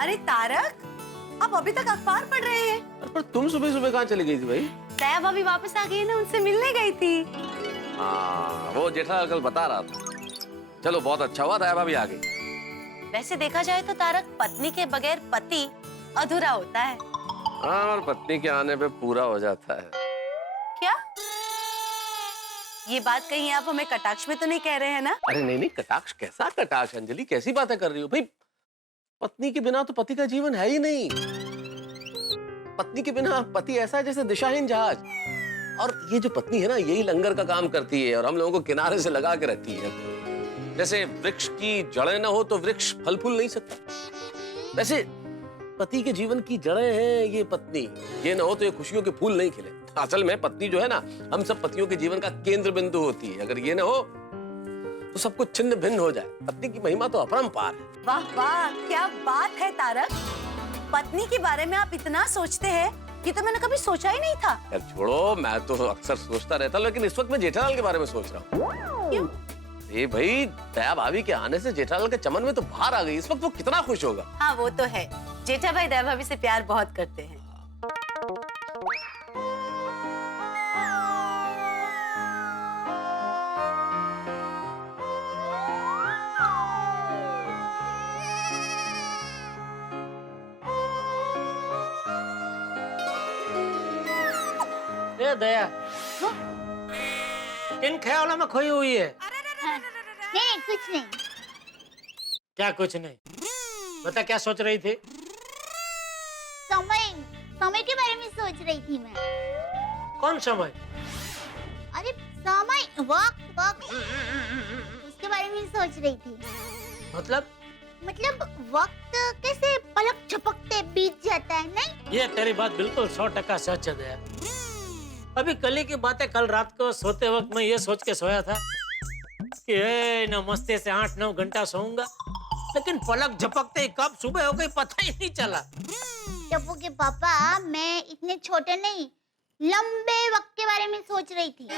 अरे तारक, आप अभी तक अखबार पढ़ रहे हैं? पर तुम सुबह सुबह कहाँ चली गई थी भाई? दया भाभी वापस आ गई ना, उनसे मिलने गई थी। हाँ, वो जेठालाल कल बता रहा था। चलो बहुत अच्छा हुआ दया भाभी आ गई। वैसे देखा जाए तो तारक, पत्नी के बगैर पति अधूरा होता है। हाँ, और पत्नी के आने पे पूरा हो जाता है। क्या ये बात कहीं आप हमें कटाक्ष में तो नहीं कह रहे हैं ना? अरे नहीं नहीं, कटाक्ष कैसा कटाक्ष अंजलि, कैसी बातें कर रही हो भाई? पत्नी के बिना तो पति का जीवन है ही नहीं। पत्नी के बिना पति ऐसा है जैसे दिशाहीन जहाज। और ये जो पत्नी है ना, यही लंगर का काम करती है और हम लोगों को किनारे से लगा के रखती है। जैसे वृक्ष की जड़ें ना हो तो वृक्ष फल फूल नहीं सकता, वैसे पति के जीवन की जड़ें हैं ये पत्नी। ये ना हो तो ये खुशियों के फूल नहीं खिले। असल में पत्नी जो है ना, हम सब पतियों के जीवन का केंद्र बिंदु होती है। अगर ये ना हो तो सब कुछ छिन्न भिन्न हो जाए। पत्नी की महिमा तो अपरंपार है। वाह वाह, क्या बात है तारक। पत्नी के बारे में आप इतना सोचते हैं, ये तो मैंने कभी सोचा ही नहीं था। यार छोड़ो, मैं तो अक्सर सोचता रहता, लेकिन इस वक्त मैं जेठालाल के बारे में सोच रहा हूँ। क्यों? ये भाई, दया भाभी के आने से जेठालाल के चमन में तो बाहर आ गई। इस वक्त वो कितना खुश होगा। हाँ वो तो है, जेठा भाई दया भाभी से प्यार बहुत करते हैं। ए दया, किन ख्यालों में खोई हुई है? नहीं कुछ नहीं। क्या कुछ नहीं? बता क्या सोच रही थी? समय समय के बारे में सोच रही थी मैं। कौन समय? अरे समय, वक्त वक्त उसके बारे में सोच रही थी। मतलब वक्त कैसे पलक झपकते बीत जाता है, नहीं? ये तेरी बात बिल्कुल 100% सच है दया। अभी कल ही की बात है, कल रात को सोते वक्त मैं ये सोच के सोया था कि न मस्ती से 8-9 घंटा सोऊंगा, लेकिन पलक झपकते ही कब सुबह हो गई पता ही नहीं चला। टप्पू के पापा, मैं इतने छोटे नहीं, लंबे वक्त के बारे में सोच रही थी।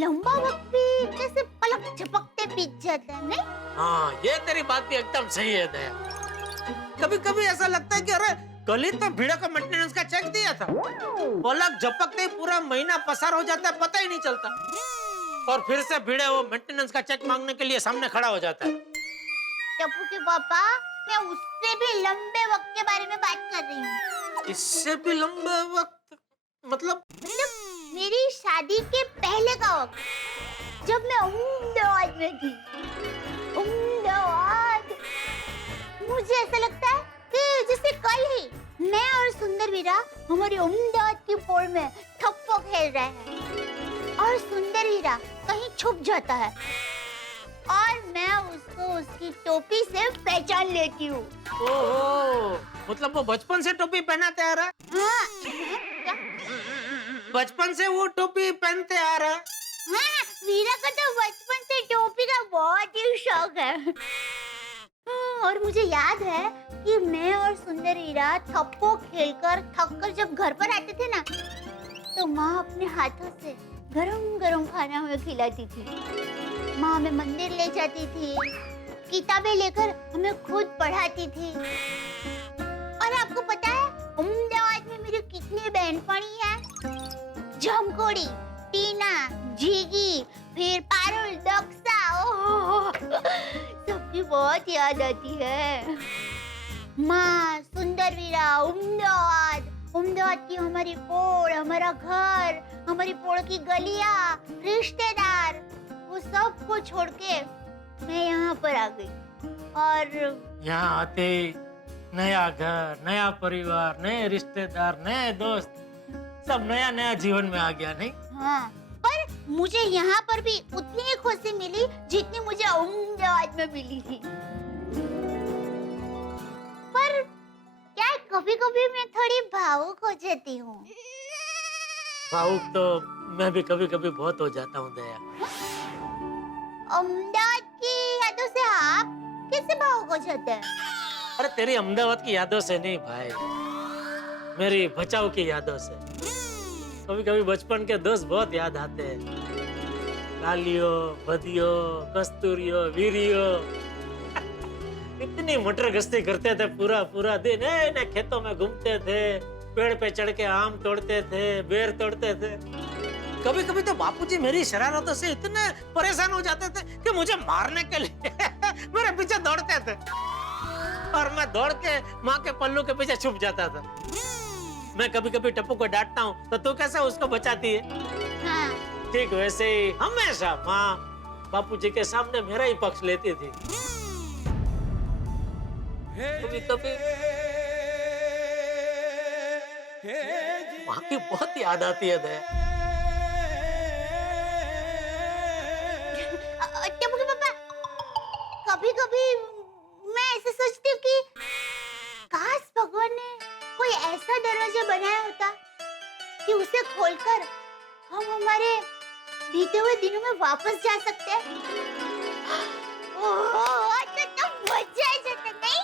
लंबा वक्त भी कैसे पलक झपकते बीत जाता है, नहीं? हाँ, ये तेरी बात भी एकदम सही है दया। कभी कभी ऐसा लगता है कि अरे कल ही तो भिड़ा का मेंटेनेंस का चेक दिया था, पलक झपकते ही पूरा महीना पसार हो जाता है, पता ही नहीं चलता। और फिर से भिड़े वो मेंटेनेंस का चेक मांगने के लिए सामने खड़ा हो जाता है। टप्पू के पापा, मैं उससे भी लंबे वक्त के बारे में बात कर रही हूँ। इससे भी लंबा वक्त? मतलब मेरी शादी के पहले का वक्त, जब मैं अहमदाबाद में थी। अहमदाबाद, मुझे ऐसा लगता है कि जैसे कल ही मैं और सुंदर वीरा हमारी अहमदाबाद की पोल में थप्पो खेल रहे हैं और सुंदर वीरा कहीं छुप जाता है और मैं उसको उसकी टोपी से पहचान लेती हूँ। ओहो, मतलब वो बचपन से टोपी पहनाते आ रहा है? हाँ, बचपन से वो टोपी पहनते आ रहा है? हाँ, वीरा का तो बचपन से टोपी का बहुत ही शौक है। और मुझे याद है कि मैं और सुंदर वीरा थप्पो खेलकर थककर जब घर पर आते थे ना, तो माँ अपने हाथों से गरम गरम खाना हमें खिलाती थी। माँ हमें मंदिर ले जाती थी, किताबें लेकर हमें खुद पढ़ाती थी। और आपको पता है अहमदाबाद में मेरी कितनी बहनपणी है? झमकोड़ी, टीना, झीगी, फिर पारुल, दक्सा, ओह सबकी बहुत याद आती है। माँ, सुंदर वीरा, अहमदाबाद, अहमदाबाद की हमारी पोड़, हमारा घर, हमारी पोड़ की गलियाँ, रिश्तेदार, वो सब को छोड़ के मैं यहाँ पर आ गई। और यहाँ आते नया घर, नया परिवार, नए रिश्तेदार, नए दोस्त, सब नया नया जीवन में आ गया, नहीं? हाँ, पर मुझे यहाँ पर भी उतनी ही खुशी मिली जितनी मुझे अहमदाबाद में मिली थी। पर क्या कभी कभी मैं थोड़ी भावुक हो जाती हूँ। भावुक तो मैं भी कभी कभी बहुत हो जाता हूँ दया। अहमदाबाद की यादों से आप कैसे भावुक हो जाते हैं? अरे तेरी अहमदाबाद की यादों से नहीं भाई, मेरी बचाव की यादों से। कभी कभी बचपन के दोस्त बहुत याद आते हैं, लालियो, बदियो, कस्तूरियो, वीरियो। इतनी मटर गश्ती करते थे पूरा पूरा दिन। न खेतों में घूमते थे, पेड़ पे चढ़ के आम तोड़ते थे, बेर तोड़ते थे। कभी कभी तो बापूजी मेरी शरारतों से इतने परेशान हो जाते थे कि मुझे मारने के लिए मेरे पीछे दौड़ते थे और मैं दौड़ के माँ के पल्लू के पीछे छुप जाता था। मैं कभी कभी टप्पू को डांटता हूँ तो तू कैसे उसको बचाती है? हाँ। ठीक वैसे ही हमेशा माँ बापूजी के सामने मेरा ही पक्ष लेती थी। कभी कभी माँ की बहुत याद आती है दया। टप्पू के पापा, कभी कभी मैं ऐसे सोचती हूँ कि काश भगवान ने कोई ऐसा दरवाजा बनाया होता कि उसे खोलकर हम हमारे बीते हुए दिनों में वापस जा सकते हैं। ओह, तो मजा आ जाता नहीं?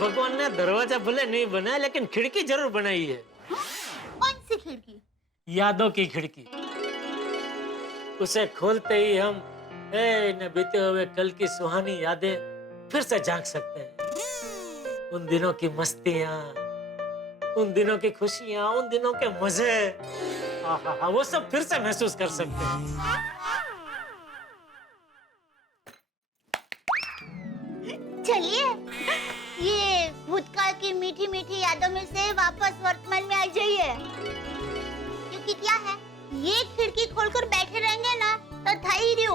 भगवान ने दरवाजा भले नहीं बनाया लेकिन खिड़की जरूर बनाई है। कौन सी खिड़की? यादों की खिड़की। उसे खोलते ही हम न बीते हुए कल की सुहानी यादें फिर से जाग सकते हैं। उन दिनों की मस्तियां, उन दिनों की खुशियां, उन दिनों के मजे, आहा, वो सब फिर से महसूस कर सकते हैं। चलिए, ये भूतकाल की मीठी मीठी यादों में से वापस वर्तमान में आ जाइए। क्योंकि क्या है, ये खिड़की खोलकर बैठे रहेंगे ना तो धैर्य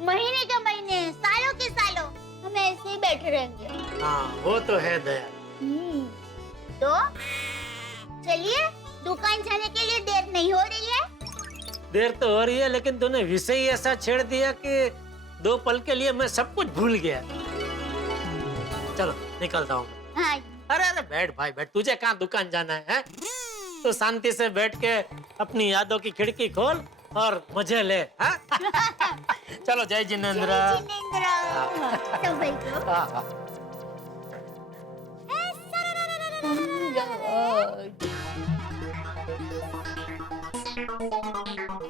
महीने के महीने, सालों के सालों हम ऐसे ही बैठे रहेंगे। हाँ, वो तो है दया। तो चलिए, दुकान जाने के लिए देर नहीं हो रही है। देर तो हो रही है लेकिन तूने विषय ही ऐसा छेड़ दिया कि 2 पल के लिए मैं सब कुछ भूल गया। चलो निकलता हूँ। हाँ। अरे अरे बैठ भाई बैठ, तुझे कहाँ दुकान जाना है? तो शांति से बैठ के अपनी यादों की खिड़की खोल और मजे ले। हाँ? चलो जय जिनेंद्र। जय जिनेंद्र। सब भाई को।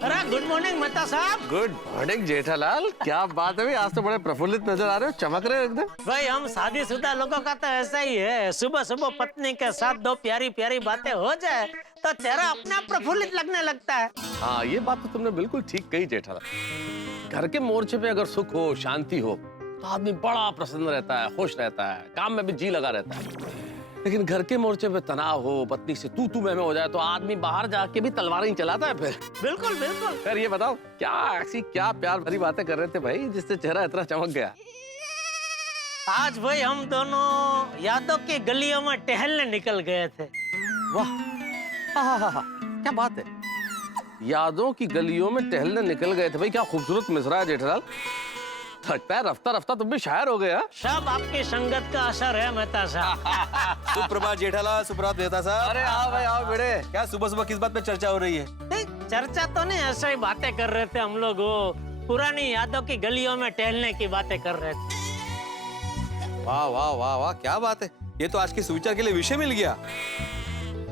अरे गुड मॉर्निंग मेहता साहब। गुड मॉर्निंग जेठालाल, क्या बात है भाई, आज तो बड़े प्रफुल्लित नजर आ रहे हो, चमक रहे हो एकदम। भाई हम शादीशुदा लोगों का तो ऐसा ही है, सुबह सुबह पत्नी के साथ 2 प्यारी प्यारी बातें हो जाए तो चेहरा अपने आप प्रफुल्लित लगने लगता है। हाँ, ये बात तो तुमने बिल्कुल ठीक कही जेठालाल। घर के मोर्चे पे अगर सुख हो, शांति हो तो आदमी बड़ा प्रसन्न रहता है, खुश रहता है, काम में भी जी लगा रहता है। लेकिन घर के मोर्चे पे तनाव हो, पत्नी से तू मैं हो जाए तो आदमी बाहर जाके भी तलवारें ही चलाता है फिर। बिल्कुल बिल्कुल। फिर ये बताओ, क्या प्यार भरी बातें कर रहे थे भाई जिससे चेहरा इतना चमक गया? आज भाई हम दोनों यादों की गलियों में टहलने निकल गए थे। वाह, हाँ, क्या बात है, यादों की गलियों में टहलने निकल गए थे भाई, क्या खूबसूरत मिसरा है जेठालाल। लगता है रफ्ता रफ्ता तुम भी शायर हो गया। सब आपकी संगत का असर है मेहता साहब। सुप्रभात जेठालाल, सुप्रभात मेहता साहब। अरे आओ भाई आओ बेटे। क्या सुबह सुबह किस बात पे चर्चा हो रही है? नहीं, चर्चा तो नहीं, ऐसे ही बातें कर रहे थे हम लोग, वो पुरानी यादों की गलियों में टहलने की बातें कर रहे थे। वाह वाह वाह वाह, क्या बात है, ये तो आज के सुविचार के लिए विषय मिल गया।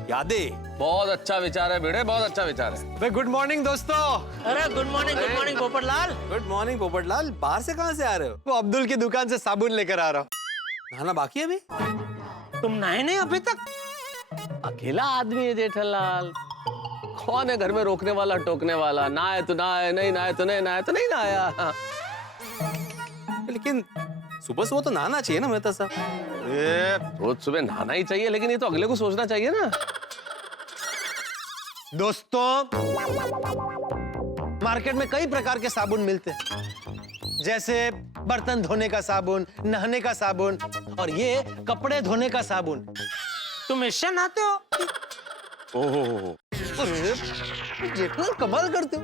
यादें। बहुत अच्छा विचार है बेटे, बहुत अच्छा विचार है। भाई गुड मॉर्निंग दोस्तों। अरे good morning Popatlal. Good morning Popatlal, बाहर से कहाँ से आ रहे हो? वो अब्दुल की दुकान से साबुन लेकर आ रहा हूँ। नहाना बाकी है अभी? तुम नहाए नहीं अभी तक? अकेला आदमी है जेठालाल, कौन है घर में रोकने वाला टोकने वाला? नहाए तो नहाए, नहीं नहाए तो नहीं नहाए तो नहीं नहाया। लेकिन सुबह सुबह तो नहाना चाहिए ना मेहता साहब। रोज सुबह नहाना ही चाहिए, लेकिन ये तो अगले को सोचना चाहिए ना। दोस्तों, मार्केट में कई प्रकार के साबुन मिलते हैं, जैसे बर्तन धोने का साबुन, नहाने का साबुन और ये कपड़े धोने का साबुन। तुम इससे नहाते हो? ओहो, जेठालाल कमाल करते हो,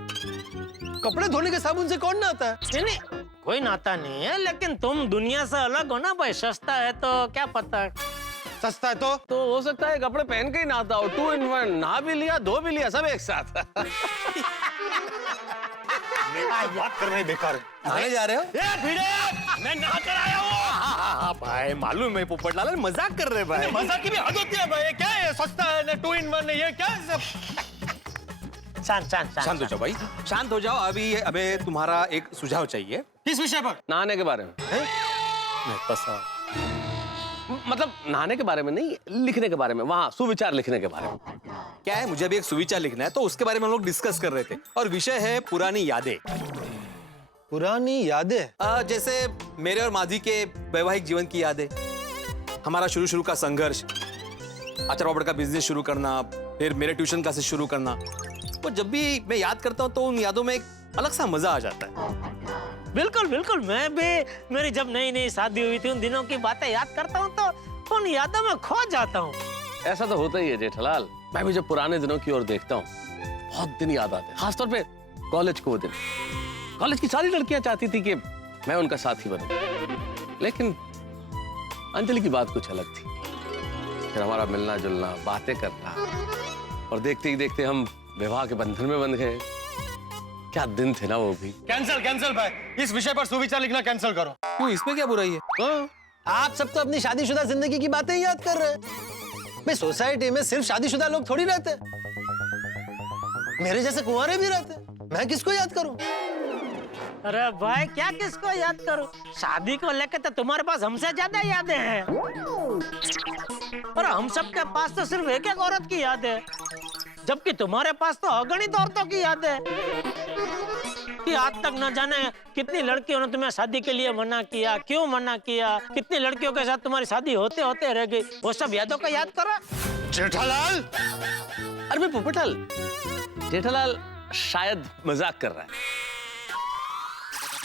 कपड़े धोने के साबुन से कौन नहाता है? नहीं, कोई नहाता नहीं है, लेकिन तुम दुनिया से अलग हो ना भाई, सस्ता है तो क्या पता। सस्ता है तो हो सकता है कपड़े पहन के ही नहाता हो, 2 in 1, नहा भी लिया, धो भी लिया, सब एक साथ। बात करना ही बेकार है। नहाने जा रहे हो? मैं नहा कर आया हूँ। हाँ भाई, मालूम है पोपटलाल, मजाक कर रहे भाई। मजाक की भी हद होती है भाई, क्या है, सस्ता है ना, 2 in 1 है, ये क्या है सब? शांत हो जाओ भाई, शांत हो जाओ। अभी हमें तुम्हारा एक सुझाव चाहिए। किस विषय पर? नहाने के बारे में। मेहता साहब, मतलब नहाने के बारे में नहीं, लिखने के बारे में, वहाँ सुविचार लिखने के बारे में। क्या है, मुझे अभी एक सुविचार लिखना है, तो उसके बारे में हम लोग डिस्कस कर रहे थे और विषय है पुरानी यादें। पुरानी यादें? जैसे मेरे और माधी के वैवाहिक जीवन की यादें, हमारा शुरू का संघर्ष, अचार पापड़ का बिजनेस शुरू करना, फिर मेरे ट्यूशन क्लासेस शुरू करना। वो जब भी मैं याद करता हूँ तो उन यादों में एक अलग सा मजा आ जाता है। बिल्कुल बिल्कुल, मैं भी मेरी जब नई नई शादी हुई थी उन दिनों की बातें याद करता हूँ तो उन यादों में खो जाता हूँ। ऐसा तो होता ही है जेठालाल। मैं भी जब पुराने दिनों की ओर देखता हूँ बहुत दिन याद आते हैं, खासतौर पे कॉलेज को दिन। कॉलेज की सारी लड़कियां चाहती थी कि मैं उनका साथी बनूं, लेकिन अंजलि की बात कुछ अलग थी। फिर हमारा मिलना जुलना, बातें करना, और देखते ही देखते हम विवाह के बंधन में बंध गए। क्या दिन थे ना वो भी। कैंसिल भाई, इस विषय पर सुविचार लिखना कैंसिल करो। क्यों, इसमें क्या बुराई है? हाँ, आप सब तो अपनी शादीशुदा जिंदगी की बातें ही याद कर रहे हैं। भाई सोसाइटी में सिर्फ शादीशुदा लोग थोड़ी रहते हैं, मेरे जैसे कुंवारे भी रहते हैं। मैं किसको याद करूं? अरे भाई क्या किसको याद करूं? शादी को लेकर तो तुम्हारे पास हमसे ज्यादा यादें हैं, और हम सब के पास तो सिर्फ एक एक औरत की याद है, जबकि तुम्हारे पास तो अगणित औरतों की याद है कि आज तक न जाने कितनी लड़कियों ने तुम्हें शादी के लिए मना किया, क्यों मना किया, कितनी लड़कियों के साथ तुम्हारी शादी होते होते रह गई। वो सब यादों को याद करो। जेठालाल, अरे भाई पोपटलाल, जेठालाल शायद मजाक कर रहा है।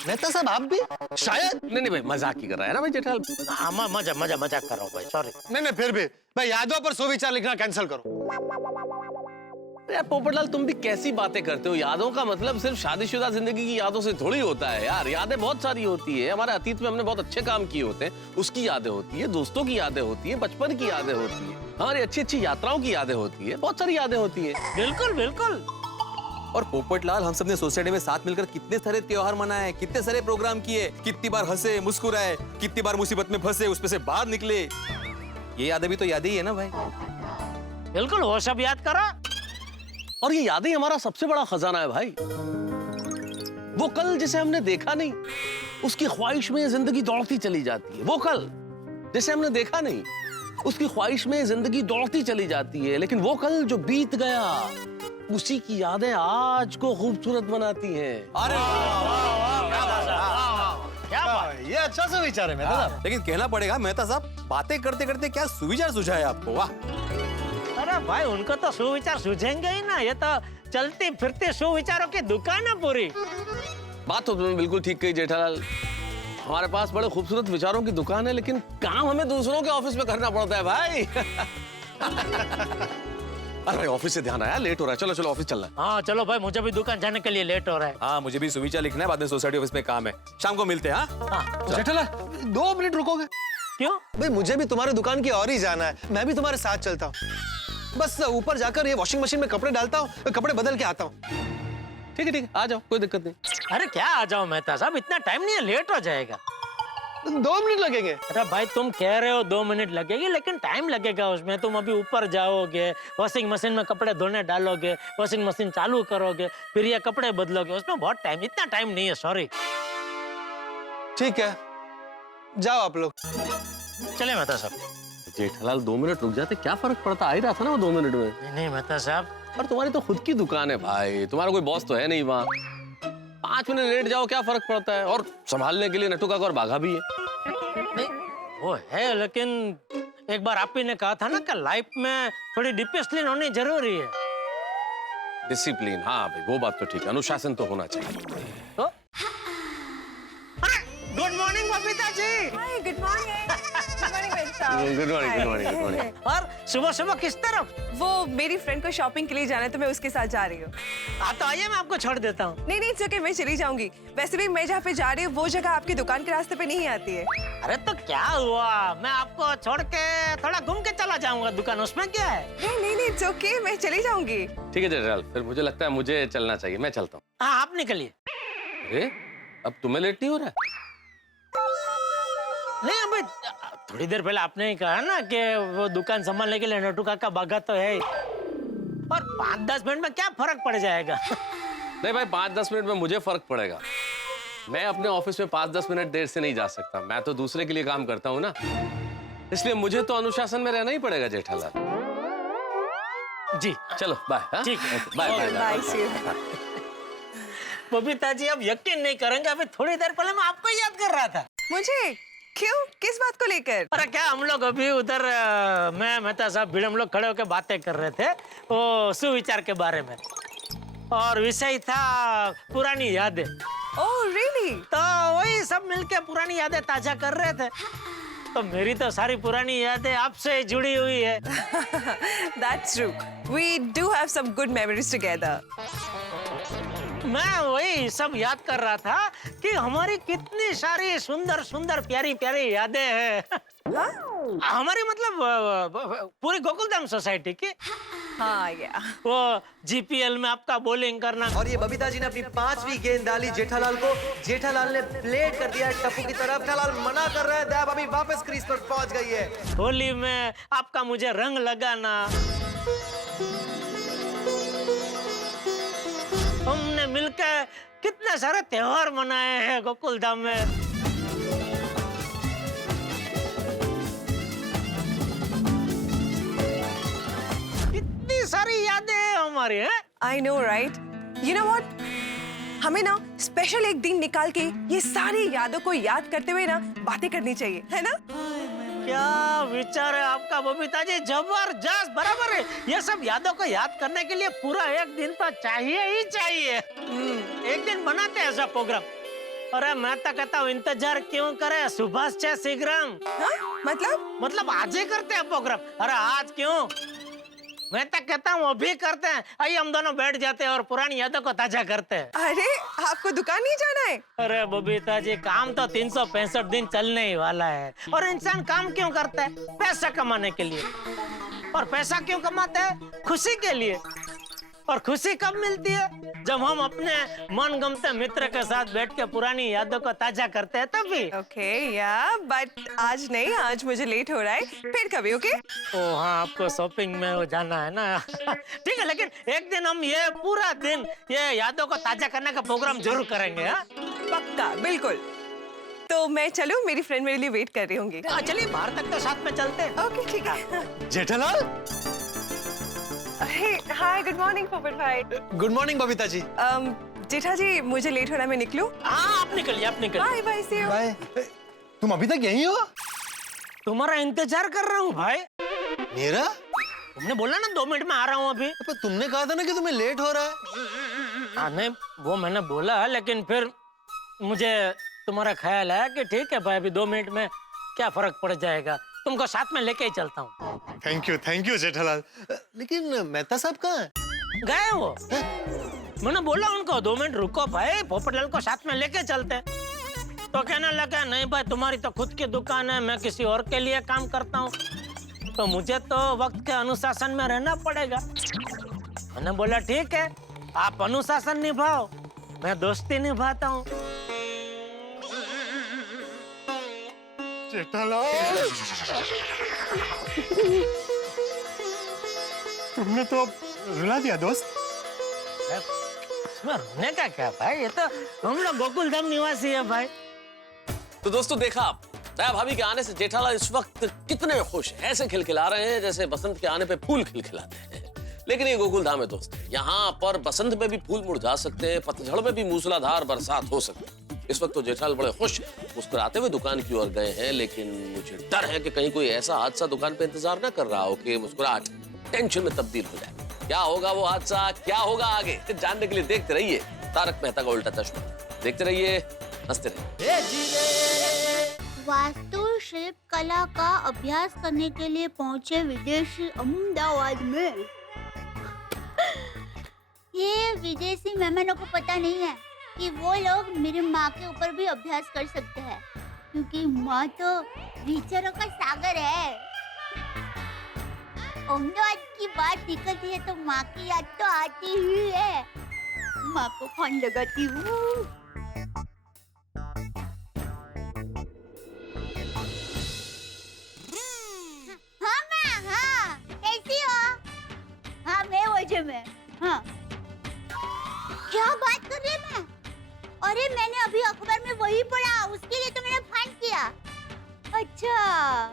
मेहता साहब आप भी शायद? नहीं भाई, मजाक ही कर रहा है ना भाई जेठालाल। हाँ, मजाक कर रहा हूँ भाई, सॉरी। नहीं फिर भी भाई यादों पर सुविचार लिखना कैंसिल करो। यार पोपटलाल, तुम भी कैसी बातें करते हो? यादों का मतलब सिर्फ शादीशुदा जिंदगी की यादों से थोड़ी होता है यार। यादें बहुत सारी होती है। हमारे अतीत में हमने बहुत अच्छे काम किए होते हैं, उसकी यादें होती है, दोस्तों की यादें होती है, बचपन की यादें होती है, हमारी अच्छी अच्छी यात्राओं की यादें होती है, बहुत सारी यादें होती है। बिल्कुल बिल्कुल। और पोपटलाल, हम सबने सोसाइटी में साथ मिलकर कितने सारे त्योहार मनाए, कितने सारे प्रोग्राम किए, कितनी बार हंसे मुस्कुराए, कितनी बार मुसीबत में फंसे, उसमें से बाहर निकले। ये यादें भी तो यादें ही है ना भाई। बिल्कुल, वो सब याद करो। और ये यादें हमारा सबसे बड़ा खजाना है भाई। वो कल जिसे हमने देखा नहीं, उसकी ख्वाहिश में जिंदगी दौड़ती चली जाती है। वो कल जिसे हमने देखा नहीं, उसकी ख्वाहिश में जिंदगी दौड़ती चली जाती है, लेकिन वो कल जो बीत गया, उसी की यादें आज को खूबसूरत बनाती हैं। अरे क्या बात? ये अच्छा सुविचार है मेहता साहब। लेकिन कहना पड़ेगा मेहता साहब, बातें करते करते क्या सुविचार सूझा है आपको। वाह। अरे भाई, उनको तो सुविचार सूझेंगे ही ना, ये तो चलती फिरती सुविचारों की दुकान है पूरी। बात तो तुमने बिल्कुल ठीक कही जेठालाल। हमारे पास बड़े खूबसूरत विचारों की दुकान है, लेकिन काम हमें दूसरों के ऑफिस में करना पड़ता है भाई। अरे भाई, ऑफिस से ध्यान आया, लेट हो रहा है। चलो चलो ऑफिस चलना है। हाँ चलो भाई, मुझे भी दुकान जाने के लिए लेट हो रहा है। हाँ, मुझे भी सुविचार लिखना है, बाद में सोसाइटी ऑफिस में काम है। शाम को मिलते हैं। हाँ, जेठालाल 2 मिनट रुकोगे? क्यों? भाई मुझे भी तुम्हारी दुकान की और ही जाना है, मैं भी तुम्हारे साथ चलता हूँ। बस ऊपर जाकर ये वॉशिंग मशीन में कपड़े डालता हूँ, कपड़े बदल के आता हूँ। ठीक है आ जाओ, कोई दिक्कत नहीं। अरे क्या आ जाओ मेहता साहब, इतना टाइम नहीं है, लेट हो जाएगा। 2 मिनट लगेंगे। अरे भाई, तुम कह रहे हो 2 मिनट लगेगी, लेकिन टाइम लगेगा उसमें। तुम अभी ऊपर जाओगे, वॉशिंग मशीन में कपड़े धोने डालोगे, वॉशिंग मशीन चालू करोगे, फिर ये कपड़े बदलोगे, उसमें बहुत टाइम, इतना टाइम नहीं है, सॉरी। ठीक है, जाओ आप लोग। चले मेहता साहब। जेठालाल 2 मिनट रुक जाते, क्या फर्क पड़ता? आ ही रहा था ना वो 2 मिनट में। नहीं मेहता साहब। और तुम्हारी तो खुद की दुकान है भाई, तुम्हारा कोई बॉस तो है नहीं वहाँ। 5 मिनट लेट जाओ, क्या फर्क पड़ता है? और संभालने के लिए नट्टू काका और बाघा भी है। नहीं वो है, लेकिन एक बार आप ही ने कहा था ना कि लाइफ में थोड़ी डिसिप्लिन होनी जरूरी है। डिसिप्लिन, हाँ भाई वो बात तो ठीक है, अनुशासन तो होना चाहिए। तो good morning Babita ji. Good morning. Good morning बेटा। Good morning, good morning, good morning. और सुबह सुबह किस तरफ? वो मेरी फ्रेंड को शॉपिंग के लिए जाना है, तो मैं उसके साथ जा रही हूँ। हाँ तो आइए, मैं आपको छोड़ देता हूँ। नहीं नहीं, ओके, मैं चली जाऊंगी। वैसे भी मैं जहाँ पे जा रही हूँ वो जगह आपकी दुकान के रास्ते पे नहीं आती है। अरे तो क्या हुआ, मैं आपको छोड़ के थोड़ा घूम के चला जाऊंगा दुकान, उसमें क्या है? नहीं नहीं, इट्स ओके, मैं चली जाऊंगी। ठीक है जेठालाल, फिर मुझे लगता है मुझे चलना चाहिए, मैं चलता हूँ। हाँ आप निकलिए। अरे अब तुम्हें लेट नहीं हो रहा है? नहीं अबे, थोड़ी देर पहले आपने ही कहा ना कि वो दुकान संभालने के लिए नट्टू काका बाघा तो है, और 5-10 मिनट में क्या फर्क पड़ जाएगा। नहीं भाई, 5-10 मिनट में मुझे फर्क पड़ेगा। मैं अपने ऑफिस में 5-10 मिनट देर से नहीं जा सकता, मैं तो दूसरे के लिए काम करता हूँ ना। इसलिए मुझे तो अनुशासन में रहना ही पड़ेगा जेठालाल। जी चलो बाय। हाँ? ठीक है। बाय बाय बाय सी बबीता जी, अब यकीन नहीं करेंगे, अभी थोड़ी देर पहले मैं आपको ही याद कर रहा था। मुझे क्यों, किस बात को लेकर? अरे क्या, हम लोग अभी उधर मैं मेहता साहब भीड़ हम लोग खड़े होकर बातें कर रहे थे वो सुविचार के बारे में, और विषय था पुरानी यादें। Oh really? तो वही सब मिलके पुरानी यादें ताजा कर रहे थे। तो मेरी तो सारी पुरानी यादें आपसे जुड़ी हुई है। That's true. We do have some good memories together. मैं वही सब याद कर रहा था कि हमारी कितनी सारी सुंदर सुंदर प्यारी प्यारी यादें हैं। हाँ? हमारी मतलब पूरी गोकुलधाम सोसाइटी की। हाँ या। वो जीपीएल में आपका बॉलिंग करना, और ये बबीता जी ने अपनी 5वीं गेंद डाली जेठालाल को। जेठालाल ने प्लेट कर दिया टप्पू की तरफ। जेठालाल मना कर रहे हैं, दया भाभी वापस क्रीज पर पहुंच गई है। होली में आपका मुझे रंग लगाना, हमने मिलकर कितने सारे त्योहार मनाए हैं गोकुलधाम में। इतनी सारी यादें हैं हमारी, हैं? I know, right? You know what? हमें ना स्पेशल एक दिन निकाल के ये सारी यादों को याद करते हुए ना बातें करनी चाहिए, है ना? क्या विचार है आपका बबीता जी, जबरदस्त, बराबर है। ये सब यादों को याद करने के लिए पूरा एक दिन तो चाहिए ही चाहिए। एक दिन बनाते हैं ऐसा प्रोग्राम। अरे मैं तो कहता हूँ इंतजार क्यों करे, सुभाष चे शीघ्रम। हाँ? मतलब आज ही करते हैं प्रोग्राम। अरे आज क्यों, मैं तो कहता हूँ अभी करते हैं। आइए हम दोनों बैठ जाते हैं और पुरानी यादों को ताजा करते हैं। अरे आपको दुकान नहीं जाना है? अरे बबीता जी, काम तो 365 दिन चलने ही वाला है। और इंसान काम क्यों करता है? पैसा कमाने के लिए। और पैसा क्यों कमाता है? खुशी के लिए। और खुशी कब मिलती है? जब हम अपने मनगमते मित्र के साथ बैठ के पुरानी यादों को ताजा करते हैं तभी। ओके या, बट आज नहीं, आज मुझे लेट हो रहा है, फिर कभी। ओके? ओ हाँ, आपको शॉपिंग में वो जाना है ना। ठीक है, लेकिन एक दिन हम ये पूरा दिन ये यादों को ताजा करने का प्रोग्राम जरूर करेंगे। हाँ पक्का, बिल्कुल। तो मैं चलूं, मेरी फ्रेंड मेरे लिए वेट कर रही होंगी। चलिए बाहर तक तो साथ में चलते हैं। ओके ठीक है। जेठालाल, हाय, गुड मॉर्निंग पोपट भाई। गुड मॉर्निंग बबीता जी। जेठा जी, मुझे लेट हो रहा है, मैं निकलूं? हाँ आप निकलिए, आप निकलिए। Bye bye, see you. Bye. तुम अभी तक यहीं हो? तुम्हारा इंतजार कर रहा हूँ भाई। मेरा? तुमने बोला ना 2 मिनट में आ रहा हूँ अभी। पर तुमने कहा था ना कि तुम्हें लेट हो रहा है। हाँ नहीं, वो मैंने बोला, लेकिन फिर मुझे तुम्हारा ख्याल है कि ठीक है भाई, अभी 2 मिनट में क्या फर्क पड़ जाएगा, तुमको साथ में लेके ही चलता हूँ। Thank you Jethalal. लेकिन मेहता साहब कहाँ हैं? गए वो? मैंने बोला उनको 2 मिनट रुको भाई, पोपटलाल को साथ में लेके चलते। तो कहने लगा नहीं भाई, तुम्हारी तो खुद की दुकान है, मैं किसी और के लिए काम करता हूँ, तो मुझे तो वक्त के अनुशासन में रहना पड़ेगा। मैंने बोला ठीक है, आप अनुशासन निभाओ, मैं दोस्ती निभाता हूँ। जेठालाल, तुमने तो रुला दिया दोस्त। इसमें रोने का क्या भाई, ये तो हम लोग गोकुलधाम निवासी है भाई। तो दोस्तों देखा आप, दया भाभी के आने से जेठालाल इस वक्त कितने खुश हैं, ऐसे खिलखिला रहे हैं जैसे बसंत के आने पे फूल खिलखिलाते हैं। लेकिन ये गोकुलधाम है दोस्त, यहाँ पर बसंत में भी फूल मुरझा सकते हैं, पतझड़ में भी मूसलाधार बरसात हो सकती है। इस वक्त तो जेठालाल बड़े खुश मुस्कुराते हुए दुकान की ओर गए हैं, लेकिन मुझे डर है कि कहीं कोई ऐसा हादसा दुकान पे इंतजार न कर रहा हो कि मुस्कुराहट टेंशन में तब्दील हो जाए। क्या होगा वो हादसा, क्या होगा आगे, जानने के लिए देखते रहिए तारक मेहता का उल्टा चश्मा। देखते रहिए, हंसते रहिए। वास्तुशिल्प कला का अभ्यास करने के लिए पहुंचे विदेशी अहमदाबाद में। ये विदेशी मेहमानों को पता नहीं है कि वो लोग मेरी माँ के ऊपर भी अभ्यास कर सकते हैं, क्योंकि माँ तो विचारों का सागर है। अहमदाबाद की बात निकलती है तो माँ की याद तो आती ही है। माँ को फोन लगाती हूँ। हाँ माँ, हाँ कैसी हो? हाँ मैं वजह में। हाँ क्या बात कर रही मैं? अरे मैंने अभी अखबार में वही पढ़ा, उसके लिए तो मैंने फोन किया। अच्छा,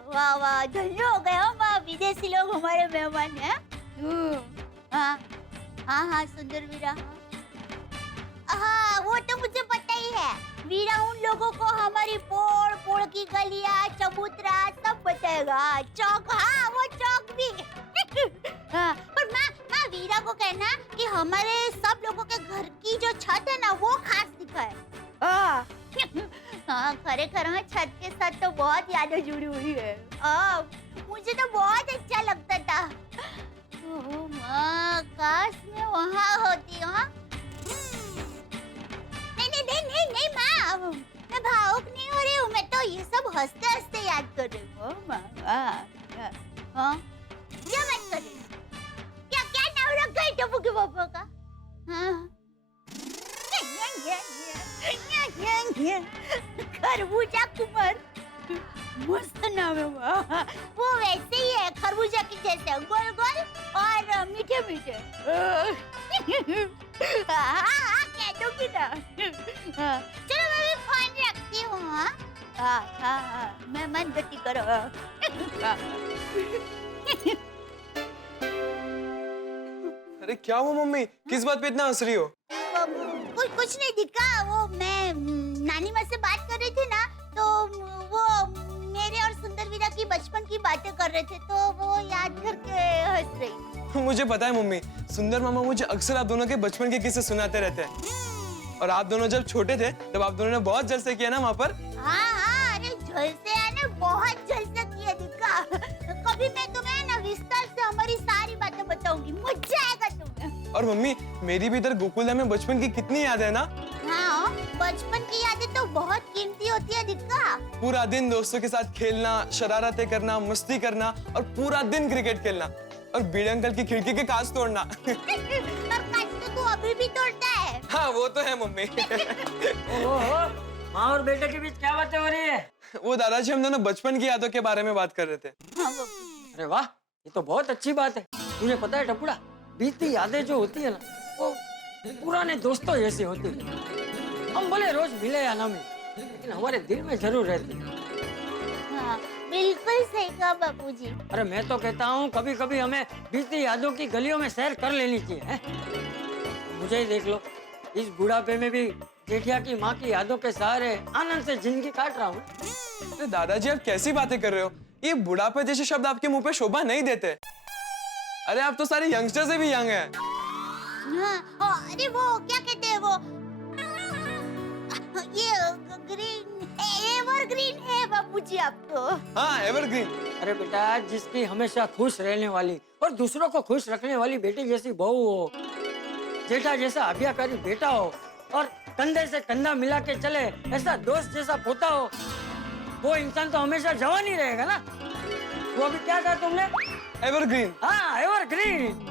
वाह वाह, धन्य हो गए हम, विदेशी लोग हमारे मेहमान हैं। हाँ हाँ हाँ, सुंदर वीरा, हाँ वो तो मुझे पता ही है। वीरा उन लोगों को हमारी पोड़ पोड़ की गलियां, चबूतरा सब बताएगा। चौक, हाँ वो चौक भी। हाँ, पर माँ वीरा को कहना कि हमारे सब लोगों के घर की जो छत है ना वो खास दिखाए। हाँ खरेखर, हाँ छत के साथ तो बहुत यादें जुड़ी हुई है। मुझे तो बहुत अच्छा लगता था। ओह माँ, काश मैं वहाँ होती। हाँ नहीं माँ, मैं भावुक नहीं हो रही हूँ, मैं तो ये सब हंसते हंसते याद कर रही हूँ माँ। हाँ क्या बात कर रही हूँ? क्या नाम रखा है टप्पू के पापा का? हाँ खरबूजा कुमार, मस्त नाम है वाह। वो वैसे ही है खरबूजा के जैसे, गोल गोल और मीठे मीठे। हाँ कह दूंगी ना। चलो मैं भी फोन रखती हूँ। हाँ मैं मन गति करो। अरे क्या हुआ मम्मी, किस बात पे इतना हंस रही हो? कुछ नहीं दिखा, वो मैं नानी माँ से बात कर रही थी ना, तो वो मेरे और सुंदर वीरा की बचपन की बातें कर रहे थे, तो वो याद करके हंस रही। मुझे पता है मम्मी, सुंदर मामा मुझे अक्सर आप दोनों के बचपन के किस्से सुनाते रहते हैं। और आप दोनों जब छोटे थे तब आप दोनों ने बहुत जलसे किया ना वहाँ पर। हाँ, अरे जलसे आने बहुत जलसे किया दिखा। कभी मैं तुम्हें ना विस्तार से हमारी सारी बातें बताऊंगी, मजा आएगा तुम्हें। और मम्मी, मेरी भी इधर गोकुलधाम में बचपन की कितनी याद है ना। हाँ, बचपन की यादें तो बहुत कीमती होती है दिक्का। पूरा दिन दोस्तों के साथ खेलना, शरारतें करना, मस्ती करना और पूरा दिन क्रिकेट खेलना और बीड़े अंकल की खिड़की के कांच तोड़ना। पर कांच तो तू अभी भी तोड़ता है। हाँ वो तो है मम्मी। ओहो, माँ और बेटे के बीच क्या बातें हो रही है? वो दादाजी हम दोनों बचपन की यादों के बारे में बात कर रहे थे। अरे वाह, ये तो बहुत अच्छी बात है। तुझे पता है टपुड़ा, बीती यादें जो होती है ना, वो पुराने दोस्तों जैसी होती है। हम भले रोज मिले या ना मिले, लेकिन हमारे दिल में जरूर रहती है। हाँ, बिल्कुल सही कहा बापूजी। अरे मैं तो कहता हूँ कभी कभी हमें बीती यादों की गलियों में सैर कर लेनी चाहिए है? मुझे ही देख लो, इस बुढ़ापे में भी जेठिया की माँ की यादों के सहारे आनंद से जिंदगी काट रहा हूँ। दादाजी आप कैसी बातें कर रहे हो? ये बुढ़ापे जैसे शब्द आपके मुंह पे शोभा नहीं देते। अरे आप तो सारे यंगस्टर से भी यंग हैं। हाँ, अरे वो क्या कहते हैं वो, ये ग्रीन, एवरग्रीन है बापूजी आप तो। हाँ एवरग्रीन। अरे बेटा, जिसकी हमेशा खुश रहने वाली और दूसरों को खुश रखने वाली बेटी जैसी बहू हो, जेठा जैसा आज्ञाकारी बेटा हो और कंधे से कंधा मिला के चले ऐसा दोस्त जैसा पोता हो, वो इंसान तो हमेशा जवान ही रहेगा ना। वो अभी क्या कहा तुमने? एवरग्रीन। हाँ एवरग्रीन।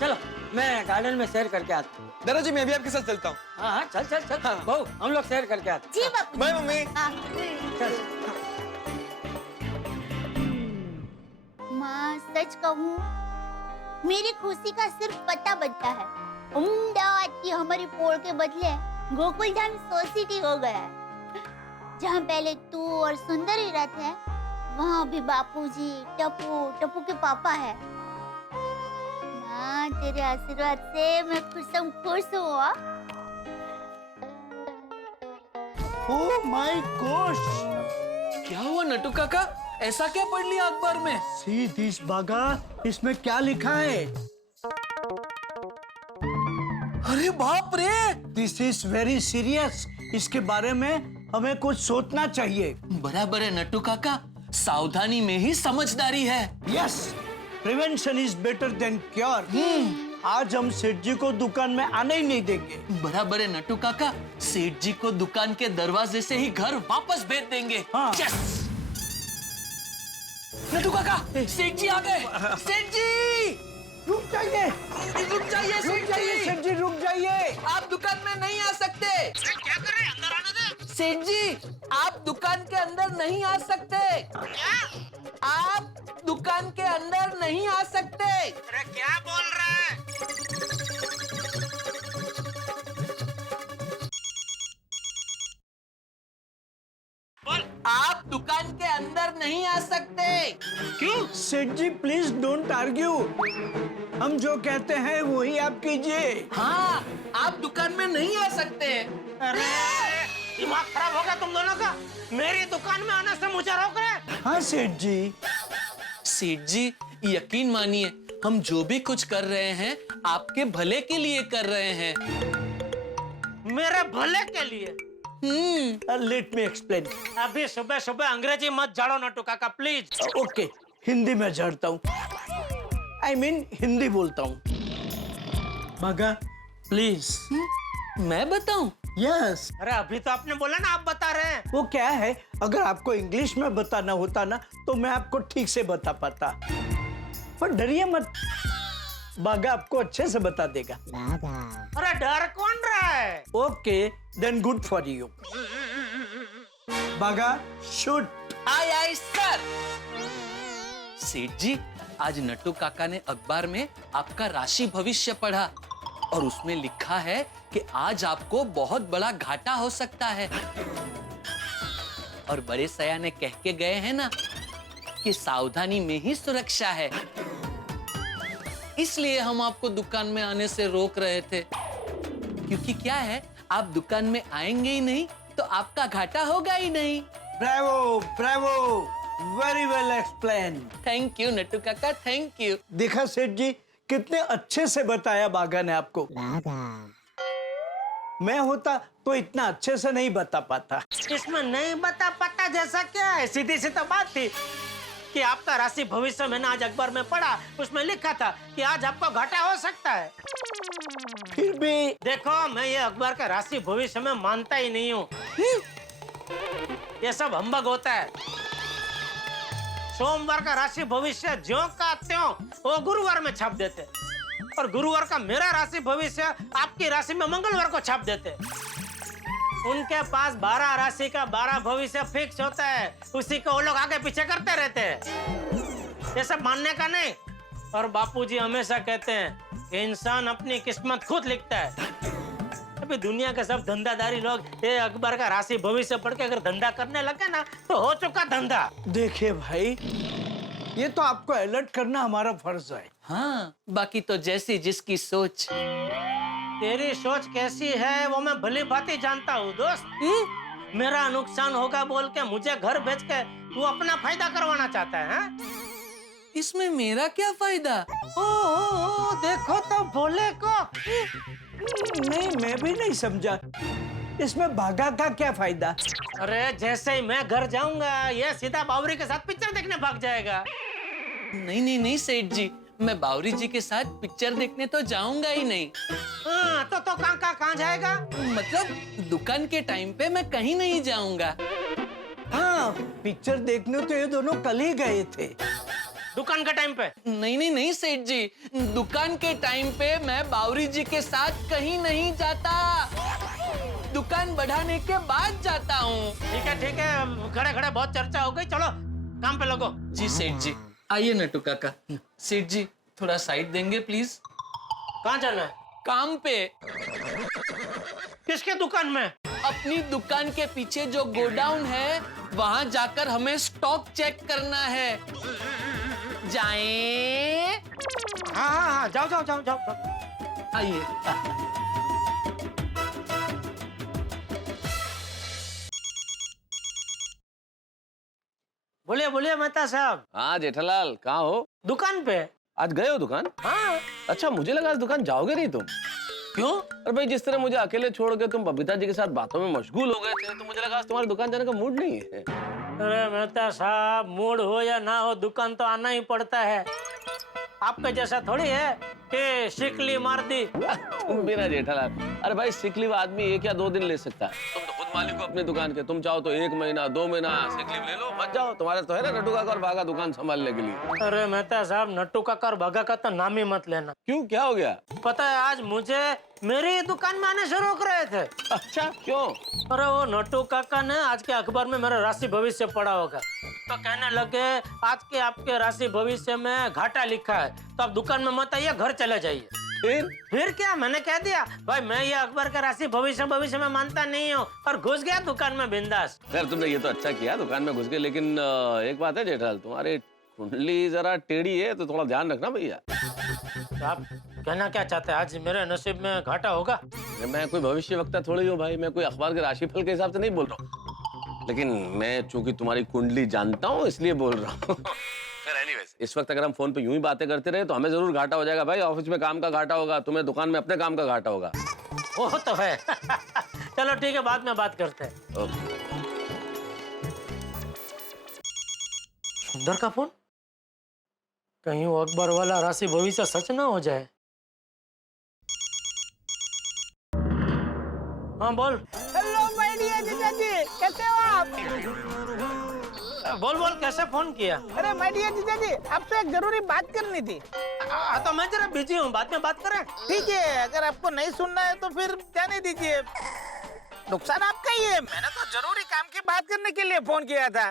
चलो मैं गार्डन में सैर करके आता हूँ। दादाजी मैं भी आपके साथ चलता हूँ। हाँ चल चल चल। हाँ। बहू हम लोग सैर करके आते जी बापूजी। Bye mummy. हाँ। चल। माँ सच कहूँ, मेरी खुशी का सिर्फ पता बनता है। अहमदाबाद की हमारी पोल के बदले गोकुलधाम सोसाइटी हो गया है। जहाँ पहले तू और सुंदर ही रहते हैं, वहाँ भी बापूजी, टप्पू के पापा है। माँ तेरे आशीर्वाद से मैं खुश हूँ। ओह माय गॉश, क्या हुआ नटू काका, ऐसा क्या पढ़ लिया अखबार में? सी दिस बागा, इसमें क्या लिखा है? अरे बाप रे, दिस इज वेरी सीरियस। इसके बारे में हमें कुछ सोचना चाहिए। बराबर है नट्टू काका, सावधानी में ही समझदारी है। Yes, prevention is better than cure. आज हम सेठ जी को दुकान में आने ही नहीं देंगे। बराबर है नट्टू काका, सेठ जी को दुकान के दरवाजे से ही घर वापस भेज देंगे। हाँ। Yes! नट्टू काका, सेठ जी आ गए। सेठ जी रुक जाइए, रुक जाइए सेठ जी रुक जाइए। आप दुकान में नहीं आ सकते। क्या कर रहे हैं? अंदर आने दे। सेठ जी आप दुकान के अंदर नहीं आ सकते। क्या? आप दुकान के अंदर नहीं आ सकते। अरे क्या बोल रहा है? आप दुकान नहीं आ सकते। क्यों? सेठ जी प्लीज डोंट आर्ग्यू, हम जो कहते हैं वही आप कीजिए। हाँ, आप दुकान में नहीं आ सकते। अरे दिमाग खराब हो गया तुम दोनों का, मेरी दुकान में आने से मुझे रोक रहे। हाँ सेठ जी। सेठ जी यकीन मानिए, हम जो भी कुछ कर रहे हैं आपके भले के लिए कर रहे हैं। मेरे भले के लिए? Let me explain. अभी सुबह सुबह अंग्रेजी मत झाड़ो नट्टू काका प्लीज। ओके, हिंदी में झाड़ता हूँ, I mean हिंदी बोलता हूँ। भागा प्लीज। मैं बताऊं? यस। अरे अभी तो आपने बोला ना आप बता रहे हैं। वो क्या है, अगर आपको इंग्लिश में बताना होता ना तो मैं आपको ठीक से बता पाता, पर डरिए मत, बागा आपको अच्छे से बता देगा। अरे डर कौन रहा है? Okay then good for you. बागा शूट। Aye aye sir. सेठ जी आज नट्टू काका ने अखबार में आपका राशि भविष्य पढ़ा और उसमें लिखा है कि आज आपको बहुत बड़ा घाटा हो सकता है। और बड़े सयाने कह के गए हैं ना कि सावधानी में ही सुरक्षा है, इसलिए हम आपको दुकान में आने से रोक रहे थे। क्योंकि क्या है, आप दुकान में आएंगे ही नहीं तो आपका घाटा होगा ही नहीं। Bravo Bravo, very well explain. Thank you Nattu काका, थैंक यू। देखा सेठ जी, कितने अच्छे से बताया बागा ने आपको। मैं होता तो इतना अच्छे से नहीं बता पाता। इसमें नहीं बता पाता जैसा क्या है, सीधी सी तो बात थी कि आपका राशि भविष्य मैंने आज अखबार में पढ़ा, उसमें लिखा था कि आज आपको घाटा हो सकता है। फिर भी देखो मैं ये अखबार का राशि भविष्य में मानता ही नहीं हूँ, ये सब हम्बग होता है। सोमवार का राशि भविष्य ज्यों का त्यों वो गुरुवार में छाप देते, और गुरुवार का मेरा राशि भविष्य आपकी राशि में मंगलवार को छाप देते। उनके पास 12 राशि का 12 भविष्य फिक्स होता है, उसी को वो लोग आगे पीछे करते रहते हैं। ये सब मानने का नहीं। और बापूजी हमेशा कहते हैं कि इंसान अपनी किस्मत खुद लिखता है। अभी दुनिया के सब धंधादारी लोग ये अखबार का राशि भविष्य पढ़ के अगर धंधा करने लगे ना तो हो चुका धंधा। देखिए भाई, ये तो आपको अलर्ट करना हमारा फर्ज है। हाँ, बाकी तो जैसी जिसकी सोच। तेरी सोच कैसी है वो मैं भली भांति जानता हूँ दोस्त। मेरा नुकसान होगा बोल के मुझे घर भेज के तू अपना फायदा करवाना चाहता है? इसमें मेरा क्या फायदा? ओ, देखो तो बोले को। नहीं, मैं भी नहीं समझा, इसमें भागा का क्या फायदा? अरे जैसे ही मैं घर जाऊंगा ये सीधा बावरी के साथ पिक्चर देखने भाग जाएगा। नहीं नहीं नहीं सेठ जी, मैं बावरी जी के साथ पिक्चर देखने तो जाऊंगा ही नहीं। हाँ, तो कहाँ जाएगा? मतलब दुकान के टाइम पे मैं कहीं नहीं जाऊंगा। हाँ, पिक्चर देखने तो ये दोनों कल ही गए थे। दुकान के टाइम पे? नहीं नहीं नहीं सेठ जी, दुकान के टाइम पे मैं बावरी जी के साथ कहीं नहीं जाता, दुकान बढ़ाने के बाद जाता हूँ। ठीक है, खड़े खड़े बहुत चर्चा हो गई, चलो काम पे लगो। जी सेठ जी। आइए नट्टू काका। सेठ जी थोड़ा साइड देंगे प्लीज। कहाँ जाना है? काम पे। किसके दुकान में? अपनी दुकान के पीछे जो गोडाउन है वहां जाकर हमें स्टॉक चेक करना है। जाएं? हाँ, जाओ। आइए। बोलिए मेहता साहब। हाँ जेठालाल, कहाँ हो? दुकान पे। आज गए हो दुकान? हाँ। अच्छा, मुझे लगा आज दुकान जाओगे नहीं तुम। क्यों? अरे भाई, जिस तरह मुझे अकेले छोड़ के तुम बबीता जी के साथ बातों में मशगूल हो गए थे तो मुझे लगा आज तुम्हारी दुकान जाने का मूड नहीं है। अरे मेहता साहब, मूड हो या ना हो दुकान तो आना ही पड़ता है। आपके जैसा थोड़ी है कि सिक लीव मार दी। तुम भी ना जेठालाल, अरे भाई सिक लीव आदमी 1 या 2 दिन ले सकता है। तुम तो खुद मालिक हो अपनी दुकान के, तुम चाहो तो 1 महीना 2 महीना सिक लीव ले लो, मत जाओ। तुम्हारे तो है ना नट्टू काका और भागा दुकान संभालने के लिए। अरे मेहता साहब, नट्टू काका और भागा का तो नाम ही मत लेना। क्यों, क्या हो गया? पता है आज मुझे मेरी दुकान में आने से रोक रहे थे। अच्छा, क्यों? अरे वो नट्टू काका ने आज के अखबार में मेरा राशि भविष्य पढ़ा होगा तो कहने लगे आज के आपके राशि भविष्य में घाटा लिखा है, तो आप दुकान में मत आइए, घर चले जाइए। फिर क्या, मैंने कह दिया भाई मैं ये अकबर का राशि भविष्य में मानता नहीं हूँ, और घुस गया दुकान में बिंदास। खैर तुमने ये तो अच्छा किया, दुकान में घुस गए, लेकिन एक बात है जेठालाल, तुम्हारी कुंडली जरा टेढ़ी है, तो थोड़ा ध्यान रखना भैया। तो आप कहना क्या चाहते हैं, आज मेरे नसीब में घाटा होगा? मैं कोई भविष्य वक्ता थोड़ी हूँ भाई, मैं कोई अखबार के राशिफल के हिसाब से नहीं बोल रहा हूँ, लेकिन मैं चूंकि तुम्हारी कुंडली जानता हूँ इसलिए बोल रहा हूँ। एनीवेज, इस वक्त अगर हम फोन पे यूं ही बातें करते रहे तो हमें जरूर घाटा हो जाएगा भाई। ऑफिस में काम का घाटा होगा, तुम्हें दुकान में अपने काम का घाटा होगा। वो तो है। चलो ठीक है, बाद में बात करते हैं। ओके। सुंदर का फोन, कहीं वो अकबर वाला राशि भविष्य सच ना हो जाए। हाँ बोल। हेलो माय डियर जीजा जी, कैसे हो आप? बोल बोल, कैसे फोन किया? अरे माय डियर जीजा जी, आपसे एक जरूरी बात करनी थी। तो मैं जरा बिजी हूँ, बाद में बात करें। ठीक है, अगर आपको नहीं सुनना है तो फिर जाने दीजिए, नुकसान आपका ही है। मैंने तो जरूरी काम की बात करने के लिए फोन किया था।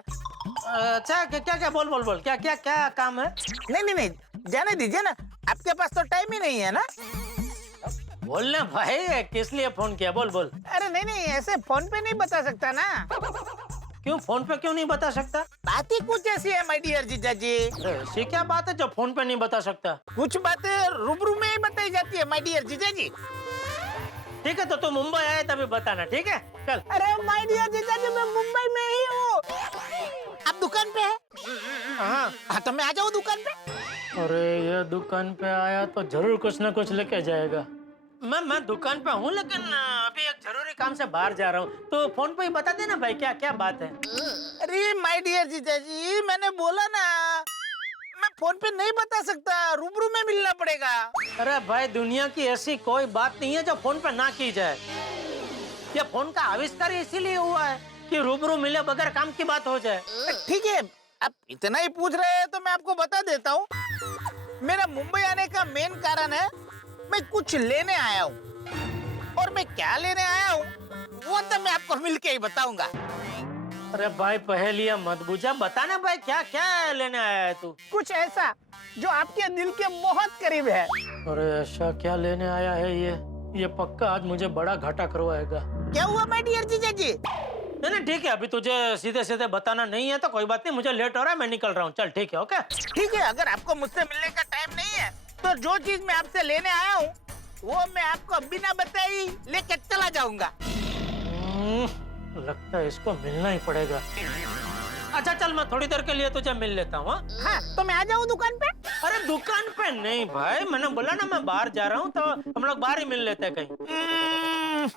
अच्छा क्या क्या, बोल बोल बोल, क्या क्या क्या काम है? नहीं, जाने दीजिए ना, आपके पास तो टाइम ही नहीं है ना। बोलना भाई, किस लिए फोन किया, बोल बोल। अरे नहीं, ऐसे फोन पे नहीं बता सकता ना। क्यों, फोन पे क्यों नहीं बता सकता? बात ही कुछ ऐसी है माय डियर जीजा जी। ऐसी क्या बात है जो फोन पे नहीं बता सकता? कुछ बातें रूबरू में ही बताई जाती है माय डियर जीजा जी। ठीक है, तो तू मुंबई आए तभी बताना, ठीक है? चल। अरे माय डियर जीजा जी, मैं मुंबई में ही हूँ। आप दुकान पे है? हाँ, तो मैं आ जाऊँ दुकान पे? अरे ये दुकान पे आया तो जरूर कुछ ना कुछ लेके जाएगा। मैं दुकान पे हूँ, लेकिन अभी एक जरूरी काम से बाहर जा रहा हूँ, तो फोन पे ही बता देना भाई, क्या क्या बात है। अरे माय डियर जीजा जी, मैंने बोला ना, मैं फोन पे नहीं बता सकता, रूबरू में मिलना पड़ेगा। अरे भाई, दुनिया की ऐसी कोई बात नहीं है जो फोन पे ना की जाए। ये फोन का आविष्कार इसीलिए हुआ है कि रूबरू मिले बगैर काम की बात हो जाए। ठीक है, आप इतना ही पूछ रहे हैं तो मैं आपको बता देता हूँ। मेरा मुंबई आने का मेन कारण है, मैं कुछ लेने आया हूँ, और मैं क्या लेने आया हूँ वो तो मैं आपको मिलके ही बताऊंगा। अरे भाई, पहेलियां मत बुझा, बताना भाई क्या क्या लेने आया है तू? कुछ ऐसा जो आपके दिल के बहुत करीब है। अरे ऐसा क्या लेने आया है ये पक्का आज मुझे बड़ा घाटा करवाएगा। क्या हुआ माय डियर जीजा जी? नहीं ठीक है, अभी तुझे सीधे सीधे बताना नहीं है तो कोई बात नहीं, मुझे लेट हो रहा है, मैं निकल रहा हूँ। चल ठीक है, ओके? ठीक है, अगर आपको मुझसे मिलने का टाइम नहीं है तो जो चीज मैं आपसे लेने आया हूँ वो मैं आपको बिना बताए लेके चला जाऊंगा। लगता है इसको मिलना ही पड़ेगा। अच्छा चल, मैं थोड़ी देर के लिए तुझे मिल लेता हूँ। हाँ, तो मैं आ जाऊँ दुकान पे? अरे दुकान पे नहीं भाई, मैंने बोला ना मैं बाहर जा रहा हूँ, तो हम लोग बाहर ही मिल लेते हैं कहीं।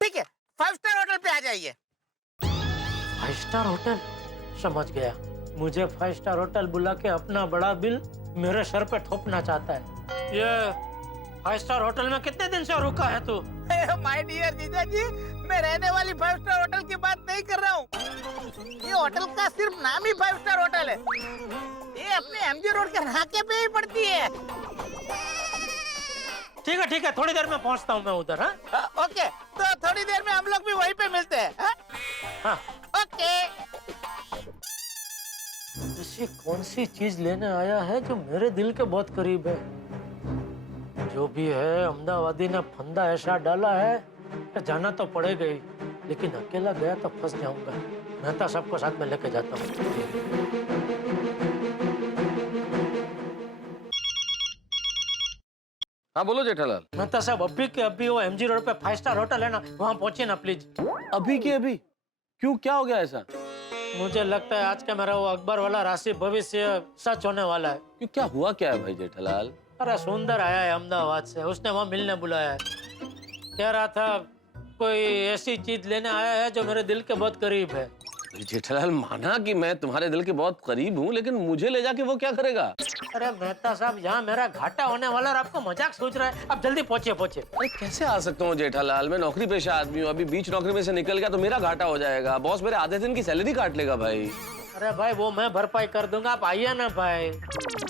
ठीक है, 5 स्टार होटल पे आ जाइए। 5 स्टार होटल? समझ गया, मुझे 5 स्टार होटल बुला के अपना बड़ा बिल मेरे सर पे थोपना चाहता है। ये 5 स्टार होटल में कितने दिन से रुका है तू? माय डियर जीजा जी, मैं रहने वाली 5 स्टार होटल की बात नहीं कर रहा हूँ। ये होटल का सिर्फ नाम ही 5 स्टार होटल है। ये अपने एमजी रोड के नाके पे ही पड़ती है। ठीक है, थोड़ी देर में पहुँचता हूँ मैं उधर। हाँ ओके, तो थोड़ी देर में हम लोग भी वहीं पे मिलते हैं। हाँ। ओके। ऐसी कौन सी चीज लेने आया है जो मेरे दिल के बहुत करीब है? जो भी है, अहमदाबादी ने फंदा ऐसा डाला है कि जाना तो पड़ेगा ही, लेकिन अकेला गया तो फंस जाऊंगा। मेहता सबको साथ में लेके जाता हूँ। हाँ बोलो जेठालाल। मेहता साहब, अभी के अभी वो एमजी रोड पे 5 स्टार होटल है ना, वहाँ पहुंचे ना प्लीज। अभी के अभी? क्यों, क्या हो गया ऐसा? मुझे लगता है आज का मेरा वो अकबर वाला राशि भविष्य सच होने वाला है। क्यों, क्या हुआ क्या है भाई जेठालाल? अरे सुंदर आया है अहमदाबाद से, उसने वहाँ मिलने बुलाया है। कह रहा था कोई ऐसी चीज लेने आया है जो मेरे दिल के बहुत करीब है। जेठालाल, माना कि मैं तुम्हारे दिल के बहुत करीब हूँ, लेकिन मुझे ले जाके वो क्या करेगा? अरे मेहता साहब, यहाँ मेरा घाटा होने वाला और आपको मजाक सोच रहा है। अब जल्दी पहुँचिए। अरे कैसे आ सकता हूँ जेठालाल, मैं नौकरी पेशा आदमी हूँ, अभी बीच नौकरी में से निकल गया तो मेरा घाटा हो जाएगा। बॉस मेरे आधे दिन की सैलरी काट लेगा भाई। अरे भाई, वो मैं भरपाई कर दूंगा, आप आइए ना भाई।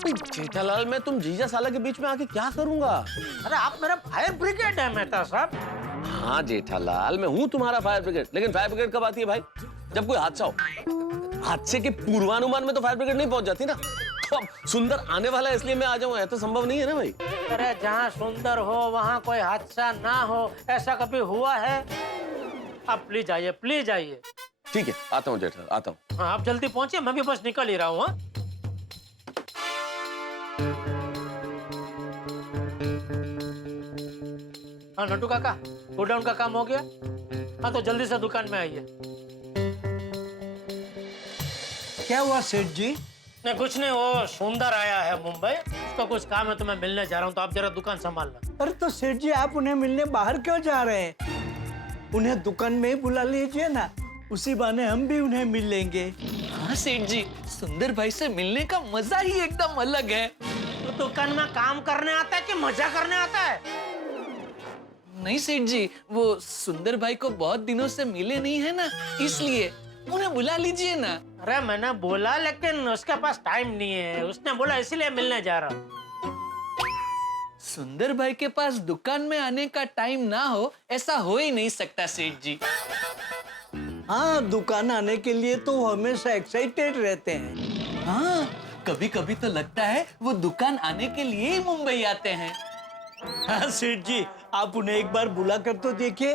जेठालाल, मैं तुम जीजा साला के बीच में आके क्या करूंगा? अरे आप मेरा फायर ब्रिगेड है मेहता साहब। हाँ जेठालाल, मैं हूँ तुम्हारा फायर ब्रिगेड, लेकिन फायर ब्रिगेड कब आती है भाई? जब कोई हादसा हो। हादसे के पूर्वानुमान में तो फायर ब्रिगेड नहीं पहुंच जाती ना। तो अब सुंदर आने वाला है इसलिए मैं आ जाऊं, ऐसा तो संभव नहीं है ना भाई। अरे जहाँ सुंदर हो वहाँ कोई हादसा ना हो, ऐसा कभी हुआ है? आप प्लीज आइए, प्लीज आइए। ठीक है, आता हूँ जेठालाल, आता हूँ। हाँ, आप जल्दी पहुंचिए, मैं भी बस निकल ही रहा हूँ। हाँ नट्टू काका, गोडाउन का काम हो गया? हाँ तो जल्दी से दुकान में आइए। क्या हुआ सेठ जी? नहीं कुछ नहीं, वो सुंदर आया है मुंबई, उसका कुछ काम है तो मैं मिलने जा रहा हूँ, तो आप जरा दुकान संभालना। अरे तो सेठ जी आप उन्हें मिलने बाहर क्यों जा रहे हैं? उन्हें दुकान में ही बुला लीजिए ना, उसी बहाने हम भी उन्हें मिल लेंगे। हाँ सेठ जी, सुंदर भाई से मिलने का मजा ही एकदम अलग है। तो दुकान में काम करने आता है कि मजा करने आता है? नहीं सेठ जी, वो सुंदर भाई को बहुत दिनों से मिले नहीं है ना, इसलिए उन्हें बुला लीजिए ना। अरे मैंने बोला लेकिन उसके पास टाइम नहीं है, उसने बोला इसीलिए मिलने जा रहा हूँ। सुंदर भाई के पास दुकान में आने का टाइम ना हो, ऐसा हो ही नहीं सकता सेठ जी। हाँ, दुकान आने के लिए तो वो हमेशा एक्साइटेड रहते हैं। हाँ, कभी कभी तो लगता है वो दुकान आने के लिए ही मुंबई आते हैं। हाँ सेठ जी, आप उन्हें एक बार बुला कर तो देखिए,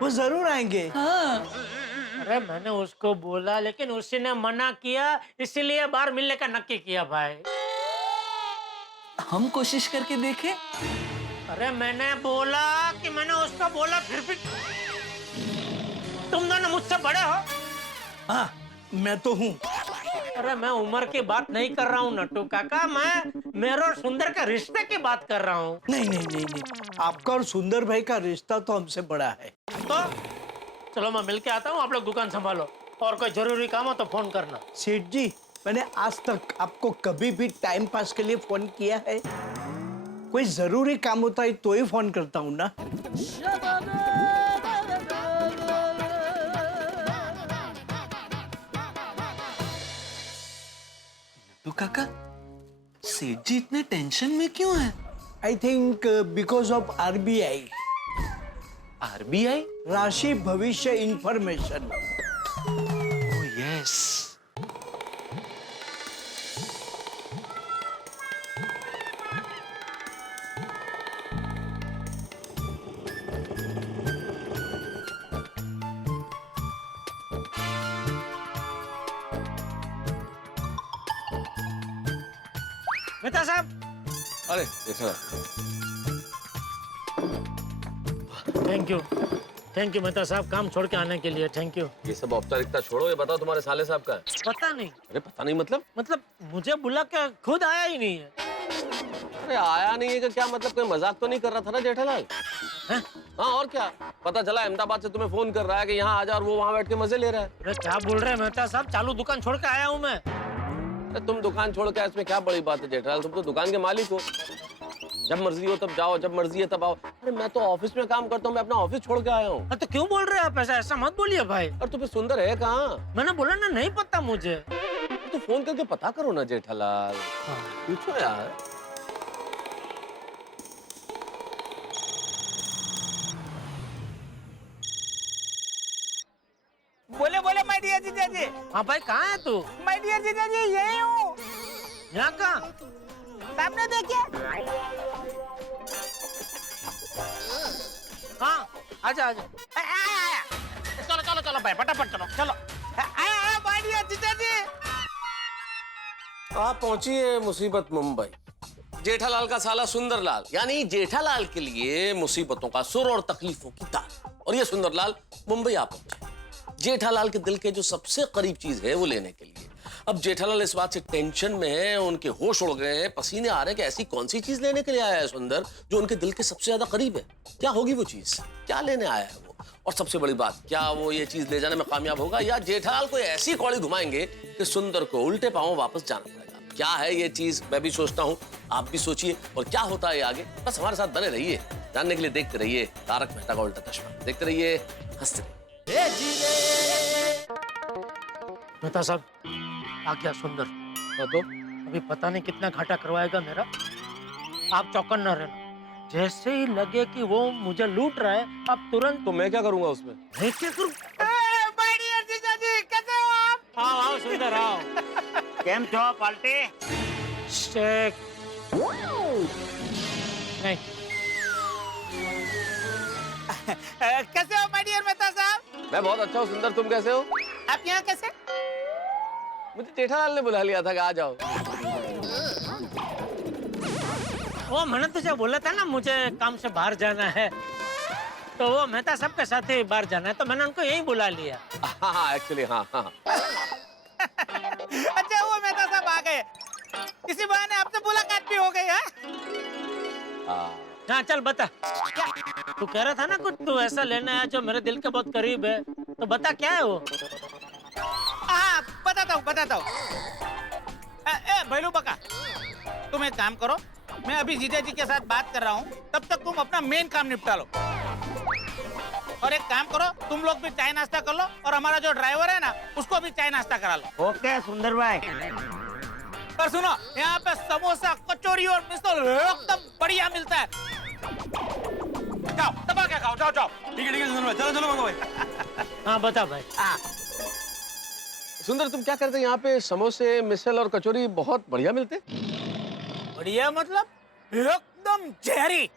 वो जरूर आएंगे। हाँ। अरे मैंने उसको बोला लेकिन उसी ने मना किया, इसीलिए बाहर मिलने का नक्की किया भाई। हम कोशिश करके देखें? अरे मैंने बोला कि मैंने उसको बोला, फिर भी तुम दोनों मुझसे बड़े हो। हाँ, मैं तो हूँ। अरे मैं उम्र की बात नहीं कर रहा हूँ नट्टू काका, मैं मेरे और सुंदर के रिश्ते की बात कर रहा हूँ। नहीं नहीं नहीं नहीं, आपका और सुंदर भाई का रिश्ता तो हमसे बड़ा है। तो चलो मैं मिल के आता हूँ, आप लोग दुकान संभालो, और कोई जरूरी काम हो तो फोन करना। सेठ जी, मैंने आज तक आपको कभी भी टाइम पास के लिए फोन किया है? कोई जरूरी काम होता है तो ही फोन करता हूँ ना। तो काका, सेठ जी इतने टेंशन में क्यों हैं? I think because of RBI, RBI? राशि भविष्य इंफॉर्मेशन। Oh yes. मेहता साहब। अरे जेठालाल, थैंक यू मेहता साहब, काम छोड़ के आने के लिए थैंक यू। ये सब औपचारिकता छोड़ो, ये बताओ तुम्हारे साले साहब का है? पता नहीं। अरे पता नहीं मतलब मुझे बुला के खुद आया ही नहीं है। अरे आया नहीं है का क्या मतलब? कोई मजाक तो नहीं कर रहा था ना जेठालाल? हैं? हाँ और क्या, पता चला अहमदाबाद से तुम्हें फोन कर रहा है कि यहाँ आ जा, और वो वहाँ बैठ के मजे ले रहा है। अरे क्या बोल रहे हैं मेहता साहब, चालू दुकान छोड़ के आया हूँ मैं। अरे तुम दुकान छोड़ के, इसमें क्या बड़ी बात है जेठालाल, तुम तो दुकान के मालिक हो, जब मर्जी हो तब जाओ, जब मर्जी है तब आओ। अरे मैं तो ऑफिस में काम करता हूँ, मैं अपना ऑफिस छोड़ के आया हूँ। तो क्यों बोल रहे हैं आप ऐसा? ऐसा मत बोलिए भाई। और तुम्हें सुंदर है कहाँ? मैंने बोला ना, नहीं पता मुझे। तो फोन करके पता करो ना जेठालाल, पूछो यार। बोले बोले माय डियर जीजा जी। हाँ भाई, कहाँ है तू? माय डियर जीजा जी, यही हूँ। यहाँ कहाँ? सामने देखिए। हाँ, आजा आजा। आया। चलो चलो चलो भाई, फटाफट चलो चलो। आया माय डियर जीजा जी। आप पहुंची है मुसीबत मुंबई। जेठालाल का साला सुंदरलाल, यानी जेठालाल के लिए मुसीबतों का सुर और तकलीफों की तार, और ये सुंदरलाल मुंबई आ पहुंचे जेठालाल के दिल के जो सबसे करीब चीज है वो लेने के लिए। अब जेठालाल इस बात से टेंशन में है, उनके होश उड़ गए हैं, पसीने आ रहे हैं कि ऐसी कौन सी चीज लेने के लिए आया है सुंदर जो उनके दिल के सबसे ज्यादा करीब है। क्या होगी वो चीज, क्या लेने आया है वो, और सबसे बड़ी बात, क्या वो ये चीज ले जाने में कामयाब होगा, या जेठालाल को ऐसी कौड़ी घुमाएंगे कि सुंदर को उल्टे पांव वापस जाना पड़ेगा। क्या है ये चीज, मैं भी सोचता हूँ, आप भी सोचिए, और क्या होता है आगे, बस हमारे साथ बने रहिए, जानने के लिए देखते रहिए तारक मेहता का उल्टा चश्मा, देखते रहिए, हंसते रहिए। मेहता साहब, आ गया सुंदर। तो अभी पता नहीं कितना घाटा करवाएगा मेरा, आप चौकन न रहना। जैसे ही लगे कि वो मुझे लूट रहा है, आप तुरंत। तो मैं क्या करूंगा उसमें? मैं क्या करूं? माय डियर जीजा जी, कैसे हो आप? आओ आओ सुंदर आओ। केम छो पाल्टी? शेख नहीं। कैसे हो माय डियर मेहता साहब? मैं बहुत अच्छा हूँ सुंदर, तुम कैसे हो? आप यहाँ कैसे? मुझे जेठालाल ने बुला लिया था कि आ जाओ। वो मैंने तुझे बोला था ना मुझे काम से बाहर जाना है, तो वो मेहता साहब के साथ ही बाहर जाना है, तो मैंने उनको यहीं बुला लिया। हाँ एक्चुअली हाँ। अच्छा वो मेहता साहब आ गए, इसी बहाने आपसे मुलाकात भी हो गई है। हाँ चल बता, तू कह रहा था ना कुछ तू ऐसा लेना है जो मेरे दिल के बहुत करीब है, तो बता क्या है वो? हाँ बताता हूँ। भैलू बका, तुम एक काम करो, मैं अभी जीजा जी के साथ बात कर रहा हूँ, तब तक तुम अपना मेन काम निपटा लो। और एक काम करो, तुम लोग भी चाय नाश्ता कर लो, और हमारा जो ड्राइवर है ना उसको भी चाय नाश्ता करा लो। ओके सुंदर भाई। पर सुनो, यहाँ पे समोसा, कचौरी और मिसल एकदम बढ़िया मिलता है। जाओ दबा के खाओ, जाओ। ठीक है सुंदर भाई, चलो मंगो भाई। हाँ बता भाई। सुंदर तुम क्या करते हैं यहाँ पे? समोसे, मिसल और कचौरी बहुत बढ़िया मिलते। बढ़िया मतलब एकदम जहरी।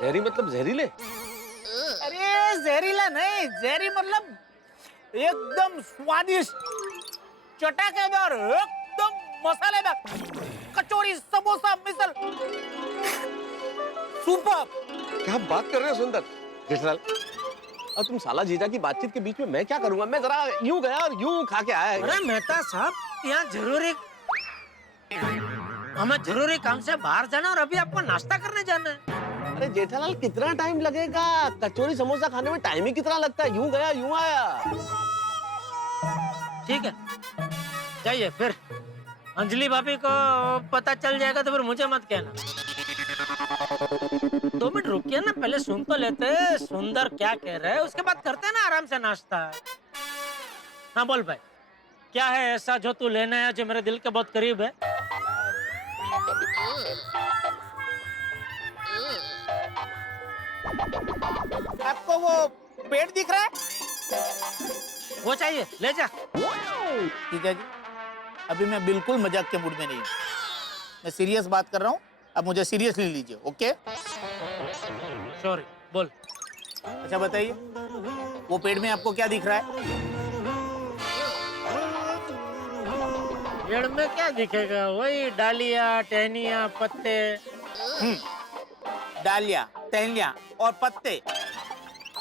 जहरी मतलब जहरीले? अरे जहरीला नहीं, जहरी मतलब एकदम स्वादिष्ट, चटाकेदार, एकदम मसालेदार कचौरी, समोसा, मिसल, सुपर। क्या बात कर रहे हो सुंदर? जेठालाल, और तुम साला जीजा की बातचीत के बीच में मैं क्या करूंगा? मैं जरा यूं गया और यूं खा के आया। अरे मेहता साहब, यहाँ हमें जरूरी काम से बाहर जाना और अभी आपको नाश्ता करने जाना है। अरे जेठालाल कितना टाइम लगेगा? कचौरी समोसा खाने में टाइम ही कितना लगता है? यूं गया यूं आया। ठीक है जाइए, फिर अंजलि भाभी को पता चल जाएगा तो फिर मुझे मत कहना। 2 मिनट रुकिए ना, पहले सुन तो लेते सुंदर क्या कह रहे हैं, उसके बाद करते हैं ना आराम से नाश्ता। हाँ बोल भाई, क्या है ऐसा जो तू लेना है जो मेरे दिल के बहुत करीब है? आपको वो पेड़ दिख रहा है? वो चाहिए, ले जा। जीजा जी, अभी मैं बिल्कुल मजाक के मूड में नहीं हूँ, मैं सीरियस बात कर रहा हूँ, अब मुझे सीरियसली लीजिए, ओके? सॉरी, बोल। अच्छा बताइए, वो पेड़ में आपको क्या दिख रहा है? पेड़ में क्या दिखेगा? वही डालियाँ, टहनियाँ, पत्ते। डालियाँ, टहनियाँ और पत्ते।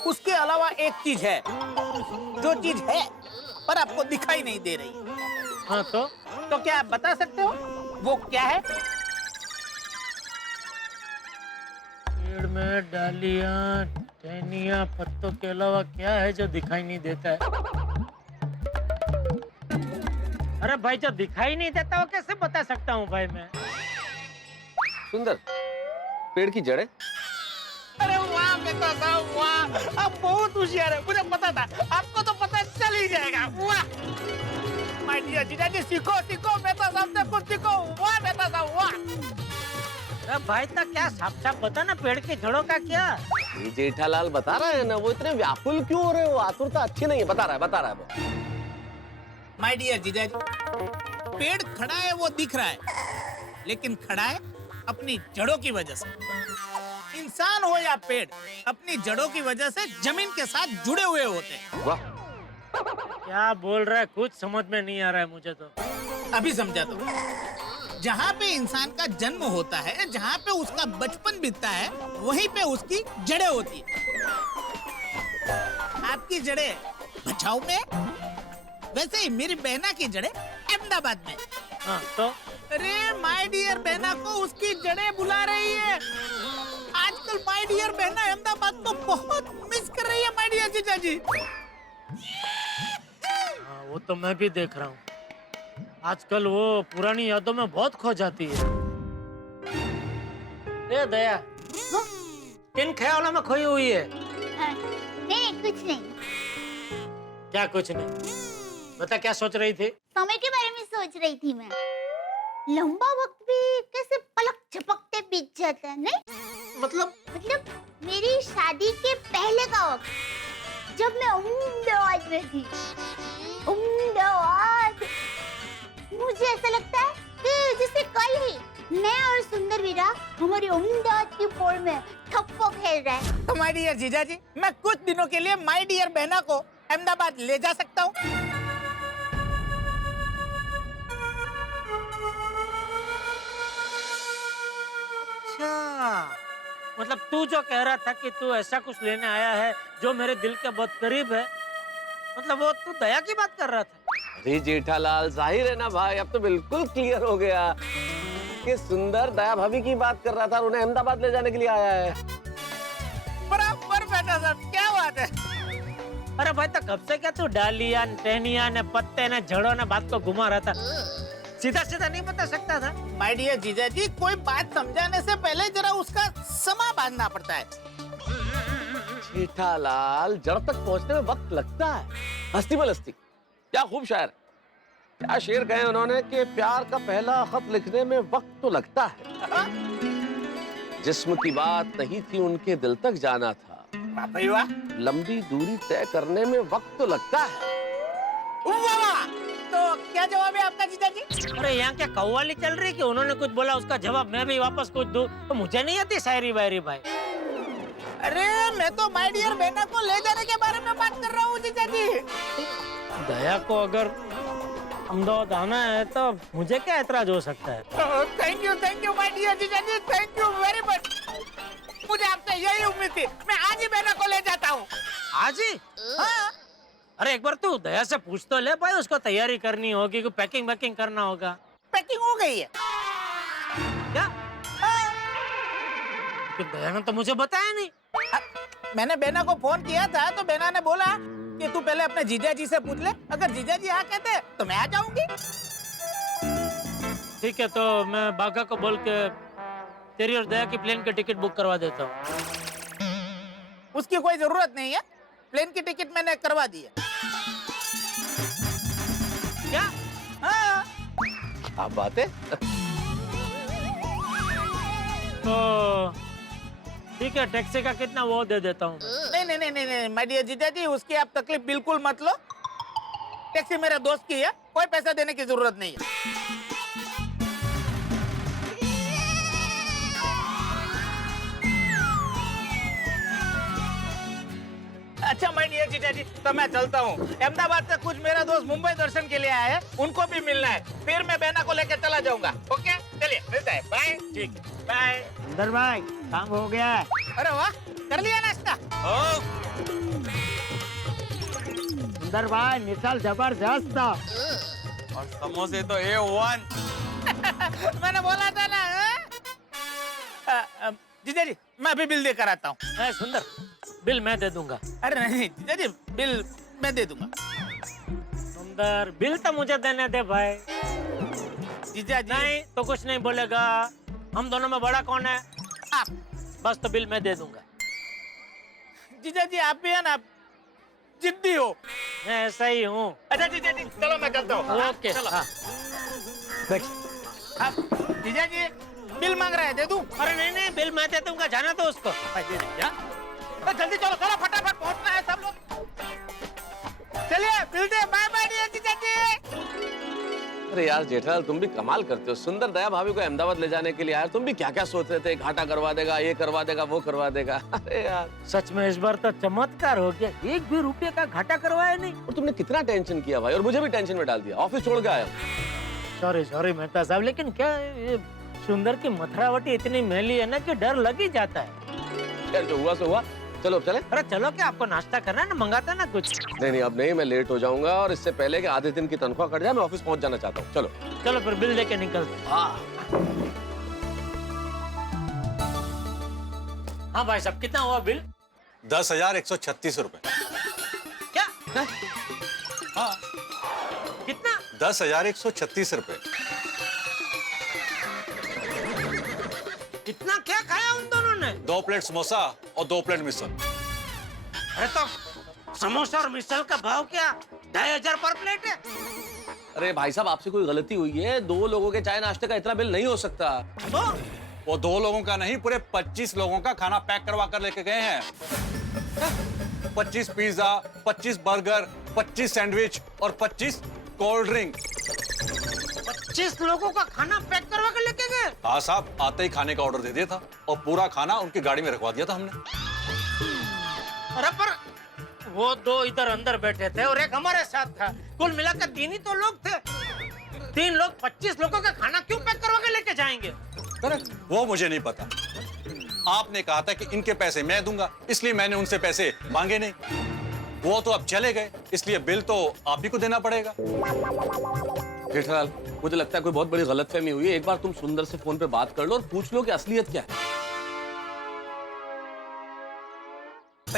उसके अलावा एक चीज है, जो चीज है पर आपको दिखाई नहीं दे रही। हाँ तो क्या आप बता सकते हो वो क्या है? पेड़ में डालियाँ, टहनियाँ, पत्तों के अलावा क्या है जो दिखाई नहीं देता है? अरे भाई, जो दिखाई नहीं देता वो कैसे बता सकता हूँ भाई मैं? सुंदर, पेड़ की जड़ें। अरे वाह बेटा साहब, वाह, आप बहुत होशियार है, मुझे पता था, आपको तो पता चल ही जाएगा। वाह माय डियर जीजा जी, सीखो बेटा साहब से कुछ सीखो। वाह बेटा साहब, वाह। अरे भाई तो क्या साफ साफ बता ना, पेड़ की जड़ों का क्या? ये जेठालाल बता रहा है ना, वो इतने व्याकुल क्यों हो रहे हो? आतुरता अच्छी नहीं है। बता रहा है वो। माय डियर जीजा जी, पेड़ खड़ा है वो दिख रहा है, लेकिन खड़ा है अपनी जड़ों की वजह से। इंसान हो या पेड़, अपनी जड़ों की वजह से जमीन के साथ जुड़े हुए होते हैं। वाह, क्या बोल रहा है? कुछ समझ में नहीं आ रहा है मुझे तो। अभी समझा तो। जहाँ पे इंसान का जन्म होता है, जहाँ पे उसका बचपन बीतता है, वहीं पे उसकी जड़ें होती है। आपकी जड़ें बचाव में, वैसे ही मेरी बहना की जड़ें अहमदाबाद में। हाँ तो अरे माय डियर बहना को उसकी जड़ें बुला रही है। आजकल माय डियर बहना अहमदाबाद को बहुत मिस कर रही है माय डियर जीजा जी। हाँ, वो तो मैं भी देख रहा हूँ। आजकल वो पुरानी यादों में बहुत खो जाती है। ए दया, किन ख्यालों में खोई हुई है? नहीं कुछ नहीं, क्या कुछ नहीं? बता क्या सोच रही थी? समय के बारे में सोच रही थी मैं। लंबा वक्त भी कैसे पलक झपकते बीत जाता है, नहीं? मतलब मेरी शादी के पहले का वक्त, जब मैं अहमदाबाद में थी। अहमदाबाद, मुझे ऐसा लगता है कि जिसे कल कल ही मैं और सुंदर वीरा हमारी अहमदाबाद की पोल में ठप्पो खेल रहे हैं। तो माय डियर जीजा जी, मैं कुछ दिनों के लिए माय डियर बहना को अहमदाबाद ले जा सकता हूँ? अच्छा, मतलब तू जो कह रहा था कि तू ऐसा कुछ लेने आया है जो मेरे दिल के बहुत करीब है, मतलब वो तू दया की बात कर रहा था? अरे जेठालाल, जाहिर है ना भाई, अब तो बिल्कुल क्लियर हो गया कि सुंदर दया भाभी की बात कर रहा था और उन्हें अहमदाबाद ले जाने के लिए आया है। बराबर बेटा साहब, क्या बात है? अरे भाई, तो कब से क्या तू डालिया टहनिया ने पत्ते ने जड़ों ने बात को घुमा रहा था? सीधा सीधा नहीं बता सकता था? माय डियर जीजा जी, कोई बात समझाने से पहले जरा उसका समा बांधना पड़ता है। जेठालाल, जड़ तक पहुंचने में वक्त लगता है। हस्ती बलस्ती, क्या खूब शायर, क्या शेर कहे उन्होंने कि प्यार का पहला खत लिखने में वक्त तो लगता है, जिस्म की बात नहीं थी उनके दिल तक जाना था, भाई वाह, लंबी दूरी तय करने में वक्त तो लगता है। वाह! तो क्या जवाब है आपका जीजा जी? अरे यहाँ क्या कव्वाली चल रही कि उन्होंने कुछ बोला उसका जवाब मैं भी वापस कुछ दूं? तो मुझे नहीं आती शायरी वायरी भाई। अरे मैं तो माय डियर बेटा को ले जाने के बारे में बात कर रहा हूँ जीजा जी। दया को अगर अहमदाबाद आना है तो मुझे क्या एतराज हो सकता है? थैंक यू माय डियर जीजा जी, थैंक यू वेरी मच। मुझे आपसे यही उम्मीद थी। मैं आज ही बेटा को ले जाता हूँ। आज ही? हाँ। अरे एक बार तू दया से पूछ तो ले भाई, उसको तैयारी करनी होगी, कि पैकिंग वैकिंग करना होगा। पैकिंग हो गई है क्या? दया ने तो मुझे बताया नहीं। मैंने बेना को फोन किया था तो बेना ने बोला कि तू पहले अपने जीजा जी से पूछ ले, अगर जीजा जी हाँ कहते तो मैं आ जाऊंगी। ठीक है, तो मैं बागा को बोल के तेरी और दया की प्लेन की टिकट बुक करवा देता हूँ। उसकी कोई जरूरत नहीं है, प्लेन की टिकट मैंने करवा दी है। क्या? हाँ। आप बात है। तो ठीक है, टैक्सी का कितना वो दे देता हूँ। नहीं माय डियर जीजा जी, उसकी आप तकलीफ बिल्कुल मत लो। टैक्सी मेरे दोस्त की है, कोई पैसा देने की जरूरत नहीं है। अच्छा माय डियर जीजा जी, तो मैं चलता हूँ। अहमदाबाद से कुछ मेरा दोस्त मुंबई दर्शन के लिए आया है, उनको भी मिलना है, फिर मैं बेना को लेकर चला जाऊंगा। ओके, चलिए मिलते हैं, बाय। ठीक है, बाय। अंदर भाई काम हो गया है। अरे वाह, कर लिया नाश्ता? अंदर भाई मिसाल जबरदस्त था। और समोसे तो A1। मैंने बोला था ना। जीजा जी, मैं अभी बिल देकर आता हूँ। सुंदर, बिल मैं दे दूंगा। अरे नहीं जीजा जी, बिल मैं दे दूंगा। सुंदर, बिल तो मुझे देने दे भाई। जीजा जी नहीं तो कुछ नहीं बोलेगा। हम दोनों में बड़ा कौन है? आप। बस तो बिल मैं दे दूंगा। जीजा जी, आप भी है ना, जिद्दी हो। मैं ऐसा ही हूँ। अच्छा जीजा जी, चलो मैं चलता हूँ। ओके। चलो। हाँ। जीजा जी, बिल मांग रहा है, दे दूं? अरे नहीं, बिल मैं दे दूंगा, जाना तो उसको। तो जल्दी चलो, फटाफट पहुंचना है सब लोग। चलिए मिलते हैं, बाय बाय जीजा जी। अरे यार जेठालाल, तुम भी कमाल करते हो। सुंदर दया भाभी को अहमदाबाद ले जाने के लिए आया, तुम भी क्या क्या सोच रहे थे? घाटा करवा देगा, ये करवा देगा, वो करवा देगा। अरे यार, सच में इस बार तो चमत्कार हो गया, एक भी रुपये का घाटा करवाया नहीं। और तुमने कितना टेंशन किया भाई, और मुझे भी टेंशन में डाल दिया। ऑफिस छोड़ के आया। सॉरी मेहता साहब, लेकिन क्या ये सुंदर की मथुरावटी इतनी मैली है ना कि डर लग ही जाता है। यार जो हुआ सो हुआ, चलो अब चले। अरे चलो, क्या आपको नाश्ता करना है ना, मंगाता ना कुछ। नहीं अब नहीं, मैं लेट हो जाऊंगा, और इससे पहले कि आधे दिन की तनख्वाह कट जाए, मैं ऑफिस पहुंच जाना चाहता हूँ। चलो चलो फिर बिल देके निकल। हाँ भाई साहब, कितना हुआ बिल? 10,136 रुपए। क्या? हाँ, कितना? 10,136 रुपए। इतना क्या खाया उन दोनों ने? 2 प्लेट समोसा और 2 प्लेट मिसल। अरे तो समोसा और मिसल का भाव क्या 2,500 पर प्लेट है? अरे भाई साहब, आपसे कोई गलती हुई है। 2 लोगों के चाय नाश्ते का इतना बिल नहीं हो सकता। तो वो 2 लोगों का नहीं, पूरे 25 लोगों का खाना पैक करवा कर लेके गए हैं। 25 पिज्जा, 25 बर्गर, 25 सैंडविच और 25 कोल्ड ड्रिंक। 25 लोगों का खाना पैक करवा के लेके गए? हाँ साहब, आते ही खाने का ऑर्डर दे दिया था और पूरा खाना उनकी गाड़ी में रखवा दिया था हमने। अरे पर वो 2 इधर अंदर बैठे थे और एक हमारे साथ था, कुल मिलाकर 3 ही तो लोग थे। 3 लोग 25 लोगों का खाना क्यों पैक करवा के लेके जाएंगे? वो मुझे नहीं पता। आपने कहा था कि इनके पैसे मैं दूंगा, इसलिए मैंने उनसे पैसे मांगे नहीं। वो तो अब चले गए, इसलिए बिल तो आप ही को देना पड़ेगा। जेठालाल, मुझे लगता है कोई बहुत बड़ी गलतफहमी हुई है। एक बार तुम सुंदर से फोन पे बात कर लो और पूछ लो कि असलियत क्या है।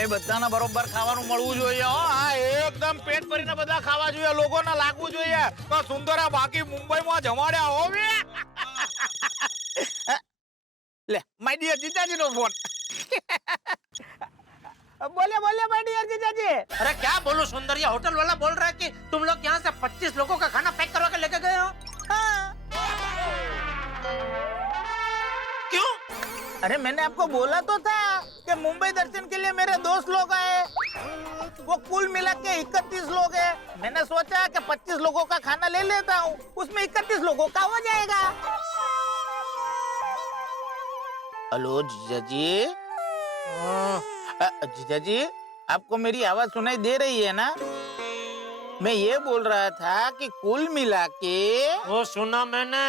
બધાને બરોબર ખાવાનું મળવું જોઈએ હો આ એકદમ પેટ ભરીને બધા ખાવા જોઈએ લોકોને લાગવું જોઈએ તો સુંદરા બાકી મુંબઈમાં જમાડ્યા હોવે લે માય ડિયર જીજાજીનો ફોન बोले बोले माय डियर जीजाजी। अरे क्या बोलूं सुंदरिया, होटल वाला बोल रहा है कि तुम लोग यहाँ से 25 लोगों का खाना पैक करवा के लेके गए हो। क्यों? अरे मैंने आपको बोला तो था कि मुंबई दर्शन के लिए मेरे दोस्त लोग आए, वो कुल मिला के 31 लोग हैं। मैंने सोचा कि 25 लोगों का खाना ले लेता हूँ, उसमें 31 लोगों का हो जाएगा। हेलो जीजा जी। जीजा जी, आपको मेरी आवाज सुनाई दे रही है ना? मैं ये बोल रहा था कि कुल मिला के वो सुना मैंने,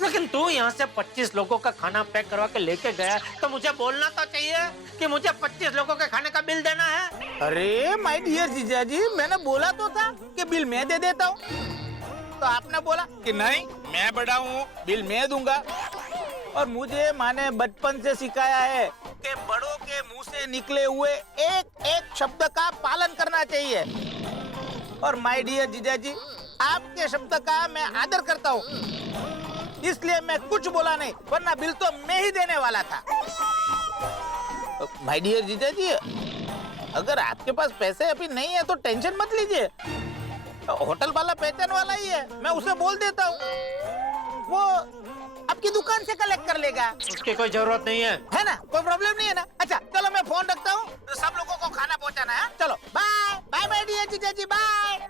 लेकिन तू यहाँ से 25 लोगों का खाना पैक करवा के लेके गया तो मुझे बोलना तो चाहिए कि मुझे 25 लोगों के खाने का बिल देना है। अरे माय डियर जीजा जी, मैंने बोला तो था कि बिल मैं दे देता हूँ, तो आपने बोला कि नहीं मैं बड़ा हूँ, बिल मैं दूंगा। और मुझे माँ ने बचपन से सिखाया है कि बड़ों के मुंह से निकले हुए एक एक शब्द का पालन करना चाहिए। और माय डियर जीजा जी, आपके शब्द का मैं आदर करता हूँ, इसलिए मैं कुछ बोला नहीं, वरना बिल तो मैं ही देने वाला था। माय डियर जीजा जी, अगर आपके पास पैसे अभी नहीं है तो टेंशन मत लीजिए, होटल वाला पहचान वाला ही है, मैं उसे बोल देता हूँ, वो आपकी दुकान से कलेक्ट कर लेगा। उसकी कोई जरूरत नहीं है ना? कोई प्रॉब्लम नहीं है ना? अच्छा चलो मैं फोन रखता हूँ, तो सब लोगों को खाना पहुँचाना है। चलो बाय बाय माय डियर जीजा जी, बाय।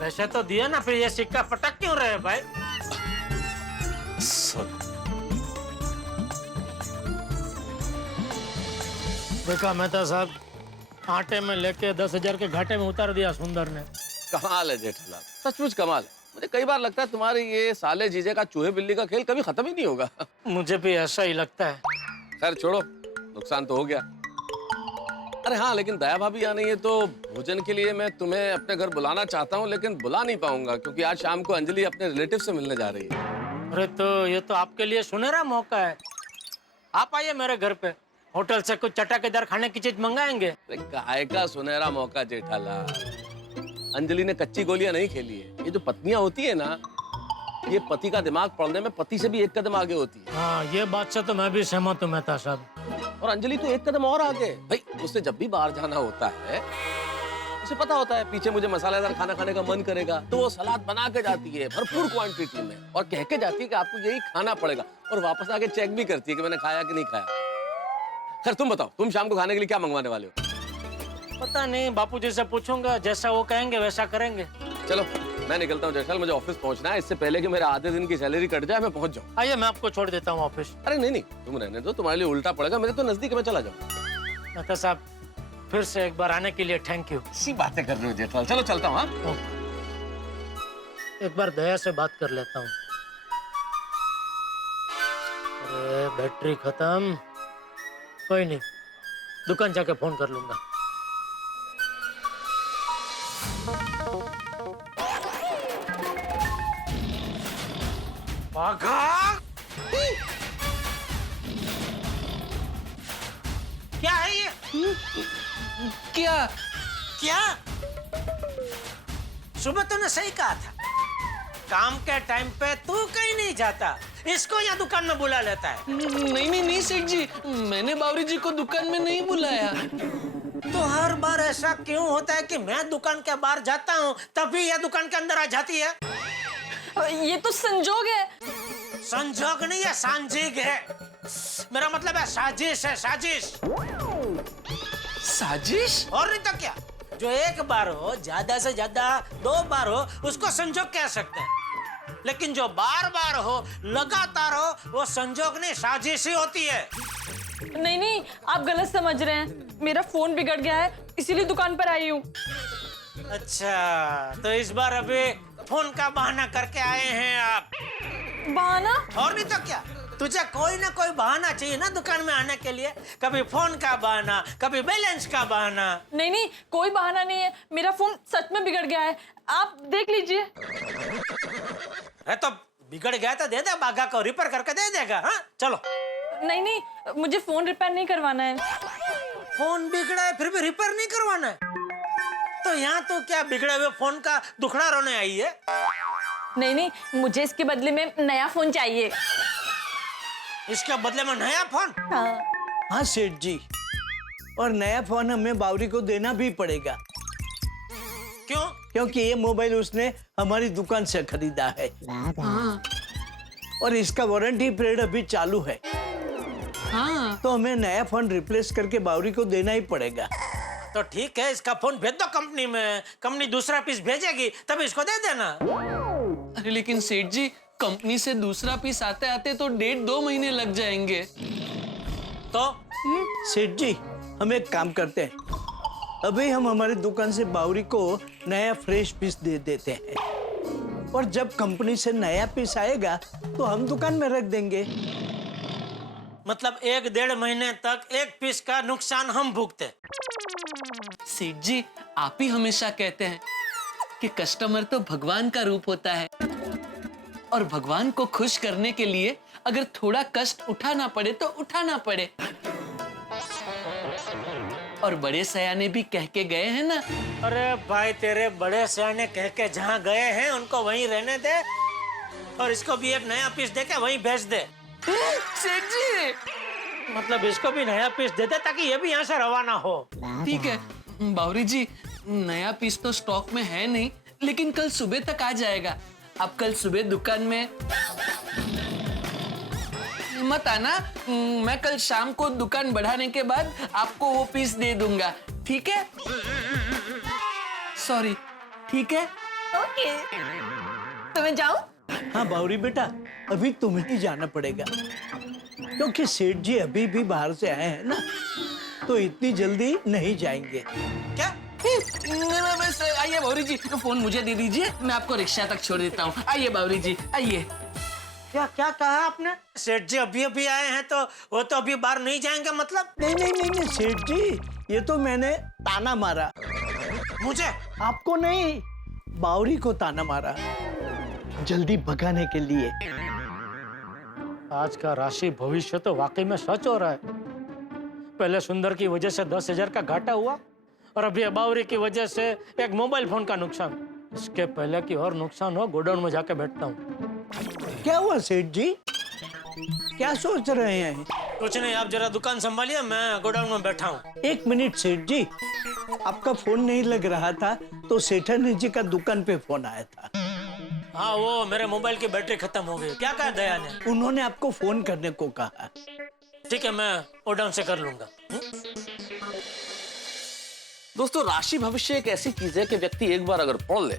पैसे तो दिया ना, फिर ये सिक्का पटक क्यों रहे भाई? देखा मेहता साहब, आटे में लेके 10,000 के घाटे में उतार दिया सुंदर ने। कमाल है जेठालाल, सचमुच कमाल है। मुझे कई बार लगता है तुम्हारे ये साले जीजे का चूहे बिल्ली का खेल कभी खत्म ही नहीं होगा। मुझे भी ऐसा ही लगता है। खैर छोड़ो, नुकसान तो हो गया। अरे हाँ, लेकिन दया भाभी यहाँ नहीं है तो भोजन के लिए मैं तुम्हें अपने घर बुलाना चाहता हूँ, लेकिन बुला नहीं पाऊंगा क्योंकि आज शाम को अंजलि अपने रिलेटिव से मिलने जा रही है। अरे तो ये तो आपके लिए सुनहरा मौका है, आप आइए मेरे घर पे, होटल से कुछ चटाकेदार खाने की चीज मंगाएंगे। अरे काय का सुनहरा मौका जेठालाल, अंजलि ने कच्ची गोलियां नहीं खेली है। ये जो पत्नियां होती है ना, ये पति का दिमाग पढ़ने में पति से भी एक कदम आगे होती है। हाँ, ये बात से तो मैं भी सहमत हूँ मेहता साहब। और अंजलि तो एक कदम और आगे भाई, उसे जब भी बाहर जाना होता है उसे पता होता है पीछे मुझे मसालेदार खाना खाने का मन करेगा, तो वो सलाद बना के जाती है भरपूर क्वांटिटी में और कह के जाती है कि आपको यही खाना पड़ेगा, और वापस आके चेक भी करती है कि मैंने खाया कि नहीं खाया। खैर तुम बताओ, तुम शाम को खाने के लिए क्या मंगवाने वाले हो? पता नहीं, बापूजी से पूछूंगा, जैसा वो कहेंगे वैसा करेंगे। चलो मैं निकलता हूँ जेठालाल, मुझे ऑफिस पहुंचना है, इससे पहले कि मेरे आधे दिन की सैलरी कट जाए मैं पहुंच जाऊँ। आइए मैं आपको छोड़ देता हूँ ऑफिस। अरे नहीं नहीं, तुम रहने दो, तुम्हारे लिए उल्टा पड़ेगा, मेरे तो नजदीक है, मैं चला जाऊँ। मेहता साहब, फिर से एक बार आने के लिए थैंक यू। इसी बातें कर रहे हो जेठालाल, चलो चलता हूँ। हाँ, एक बार दया से बात कर लेता हूँ। अरे बैटरी खत्म, कोई नहीं, दुकान जाके फोन कर लूंगा। क्या है ये? क्या? क्या? सुबह तूने सही कहा था, काम के टाइम पे तू कहीं नहीं जाता, इसको यहाँ दुकान में बुला लेता है। नहीं सेठ जी, मैंने बावरी जी को दुकान में नहीं बुलाया। तो हर बार ऐसा क्यों होता है कि मैं दुकान के बाहर जाता हूँ तभी यह दुकान के अंदर आ जाती है? ये तो संजोग है। संजोग नहीं है, सांजिग है। मेरा मतलब है साजिश है, साजिश। साजिश? और नहीं तो क्या, जो एक बार हो, ज्यादा से ज्यादा 2 बार हो, उसको संजोग कह सकते हैं। लेकिन जो बार बार हो, लगातार हो, वो संजोग नहीं, साजिश ही होती है। नहीं, आप गलत समझ रहे हैं। मेरा फोन बिगड़ गया है, इसीलिए दुकान पर आई हूँ। अच्छा, तो इस बार अभी फोन का बहाना करके आए हैं आप? बहाना? और नहीं तो क्या, तुझे कोई ना कोई बहाना चाहिए ना दुकान में आने के लिए। कभी फोन का बहाना, कभी बैलेंस का बहाना। नहीं, कोई बहाना नहीं है। मेरा फोन सच में बिगड़ गया है, आप देख लीजिए। है तो बिगड़ गया तो दे दे, बागा को रिपेयर करके दे देगा। हाँ चलो। नहीं, मुझे फोन रिपेयर नहीं करवाना है। फोन बिगड़ा है फिर भी रिपेयर नहीं करवाना है? तो यहाँ तो क्या बिगड़े हुए फोन का दुखड़ा रोने आई है? नहीं, मुझे इसके बदले में नया फोन चाहिए। इसके बदले में नया फोन? हाँ सेठ जी, और नया फोन हमें बावरी को देना भी पड़ेगा। क्यों? क्योंकि ये मोबाइल उसने हमारी दुकान से खरीदा है। और इसका वारंटी पीरियड अभी चालू है। हाँ। तो हमें नया फोन रिप्लेस करके बावरी को देना ही पड़ेगा। तो ठीक है, इसका फोन भेज दो कंपनी में, कंपनी दूसरा पीस भेजेगी तब इसको दे देना। अरे लेकिन सेठ जी, कंपनी से दूसरा पीस आते आते तो 1.5-2 महीने लग जाएंगे। तो सेठ जी, हम एक काम करते हैं, अभी हम हमारी दुकान से बावरी को नया फ्रेश पीस दे देते हैं, और जब कंपनी से नया पीस आएगा तो हम दुकान में रख देंगे। मतलब 1-1.5 महीने तक एक पीस का नुकसान हम भुगते। सेठ जी, आप ही हमेशा कहते हैं कि कस्टमर तो भगवान का रूप होता है, और भगवान को खुश करने के लिए अगर थोड़ा कष्ट उठाना पड़े तो उठाना पड़े। और बड़े सयाने भी कह के गए हैं ना। अरे भाई, तेरे बड़े सयाने कह के जहाँ गए हैं उनको वहीं रहने दे, और इसको भी एक नया पीस देके वहीं भेज दे। सेठ जी, मतलब इसको भी नया पीस दे दे ताकि ये भी यहाँ से रवाना हो। ठीक है बावरी जी, नया पीस तो स्टॉक में है नहीं, लेकिन कल सुबह तक आ जाएगा। आप कल सुबह दुकान में मत आना, मैं कल शाम को दुकान बढ़ाने के बाद आपको वो पीस दे दूंगा, ठीक है? सॉरी, ठीक है? ओके, तो मैं जाऊं? हाँ बावरी बेटा, अभी तुम्हें ही जाना पड़ेगा, क्योंकि सेठ जी अभी भी बाहर से आए हैं ना, तो इतनी जल्दी नहीं जाएंगे। क्या? बस आइए बावरी जी, फोन मुझे दे दीजिए, मैं आपको रिक्शा तक छोड़ देता हूँ। आइए बावरी जी, आइए। क्या क्या कहा आपने? सेठ जी अभी अभी आए हैं तो वो तो अभी बाहर नहीं जाएंगे मतलब? नहीं सेठ जी, ये तो मैंने ताना मारा। मुझे? आपको नहीं, बावरी को ताना मारा, जल्दी भगाने के लिए। आज का राशि भविष्य तो वाकई में सच हो रहा है। पहले सुंदर की वजह से 10,000 का घाटा हुआ, और अभी बावरी की वजह से एक मोबाइल फोन का नुकसान। इसके पहले कि और नुकसान हो, गोडाउन में जाके बैठता हूँ। क्या हुआ सेठ जी, क्या सोच रहे हैं? कुछ नहीं, आप जरा दुकान संभालिए, मैं गोडाउन में बैठा हूँ। 1 मिनट सेठ जी, आपका फोन नहीं लग रहा था तो सेठानी जी का दुकान पे फोन आया था। हाँ, वो मेरे मोबाइल की बैटरी खत्म हो गई। क्या कहा दया ने? उन्होंने आपको फोन करने को कहा। ठीक है, मैं गोडाउन से कर लूंगा। दोस्तों, राशि भविष्य एक ऐसी चीज है कि व्यक्ति एक बार अगर पढ़ ले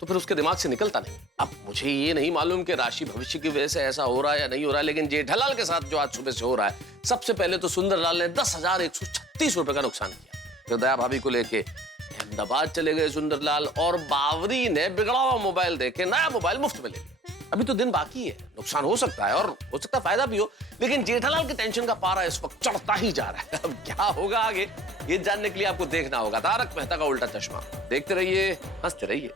तो फिर उसके दिमाग से निकलता नहीं। अब मुझे ये नहीं मालूम कि राशि भविष्य की वजह से ऐसा हो रहा है या नहीं हो रहा है, लेकिन जेठालाल के साथ जो आज सुबह से हो रहा है, सबसे पहले तो सुंदरलाल ने 10,136 रुपए का नुकसान किया। फिर दया भाभी को लेके अहमदाबाद चले गए सुंदरलाल, और बावरी ने बिगड़ा हुआ मोबाइल देके नया मोबाइल मुफ्त में ले लिया। अभी तो दिन बाकी है, नुकसान हो सकता है और हो सकता है फायदा भी हो, लेकिन जेठालाल की टेंशन का पारा इस वक्त चढ़ता ही जा रहा है। अब क्या होगा आगे, ये जानने के लिए आपको देखना होगा तारक मेहता का उल्टा चश्मा। देखते रहिए, हंसते रहिए।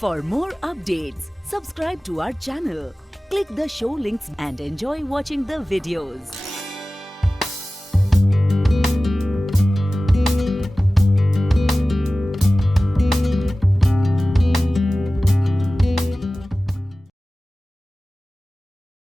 For more updates, subscribe to our channel, click the show links and enjoy watching the videos.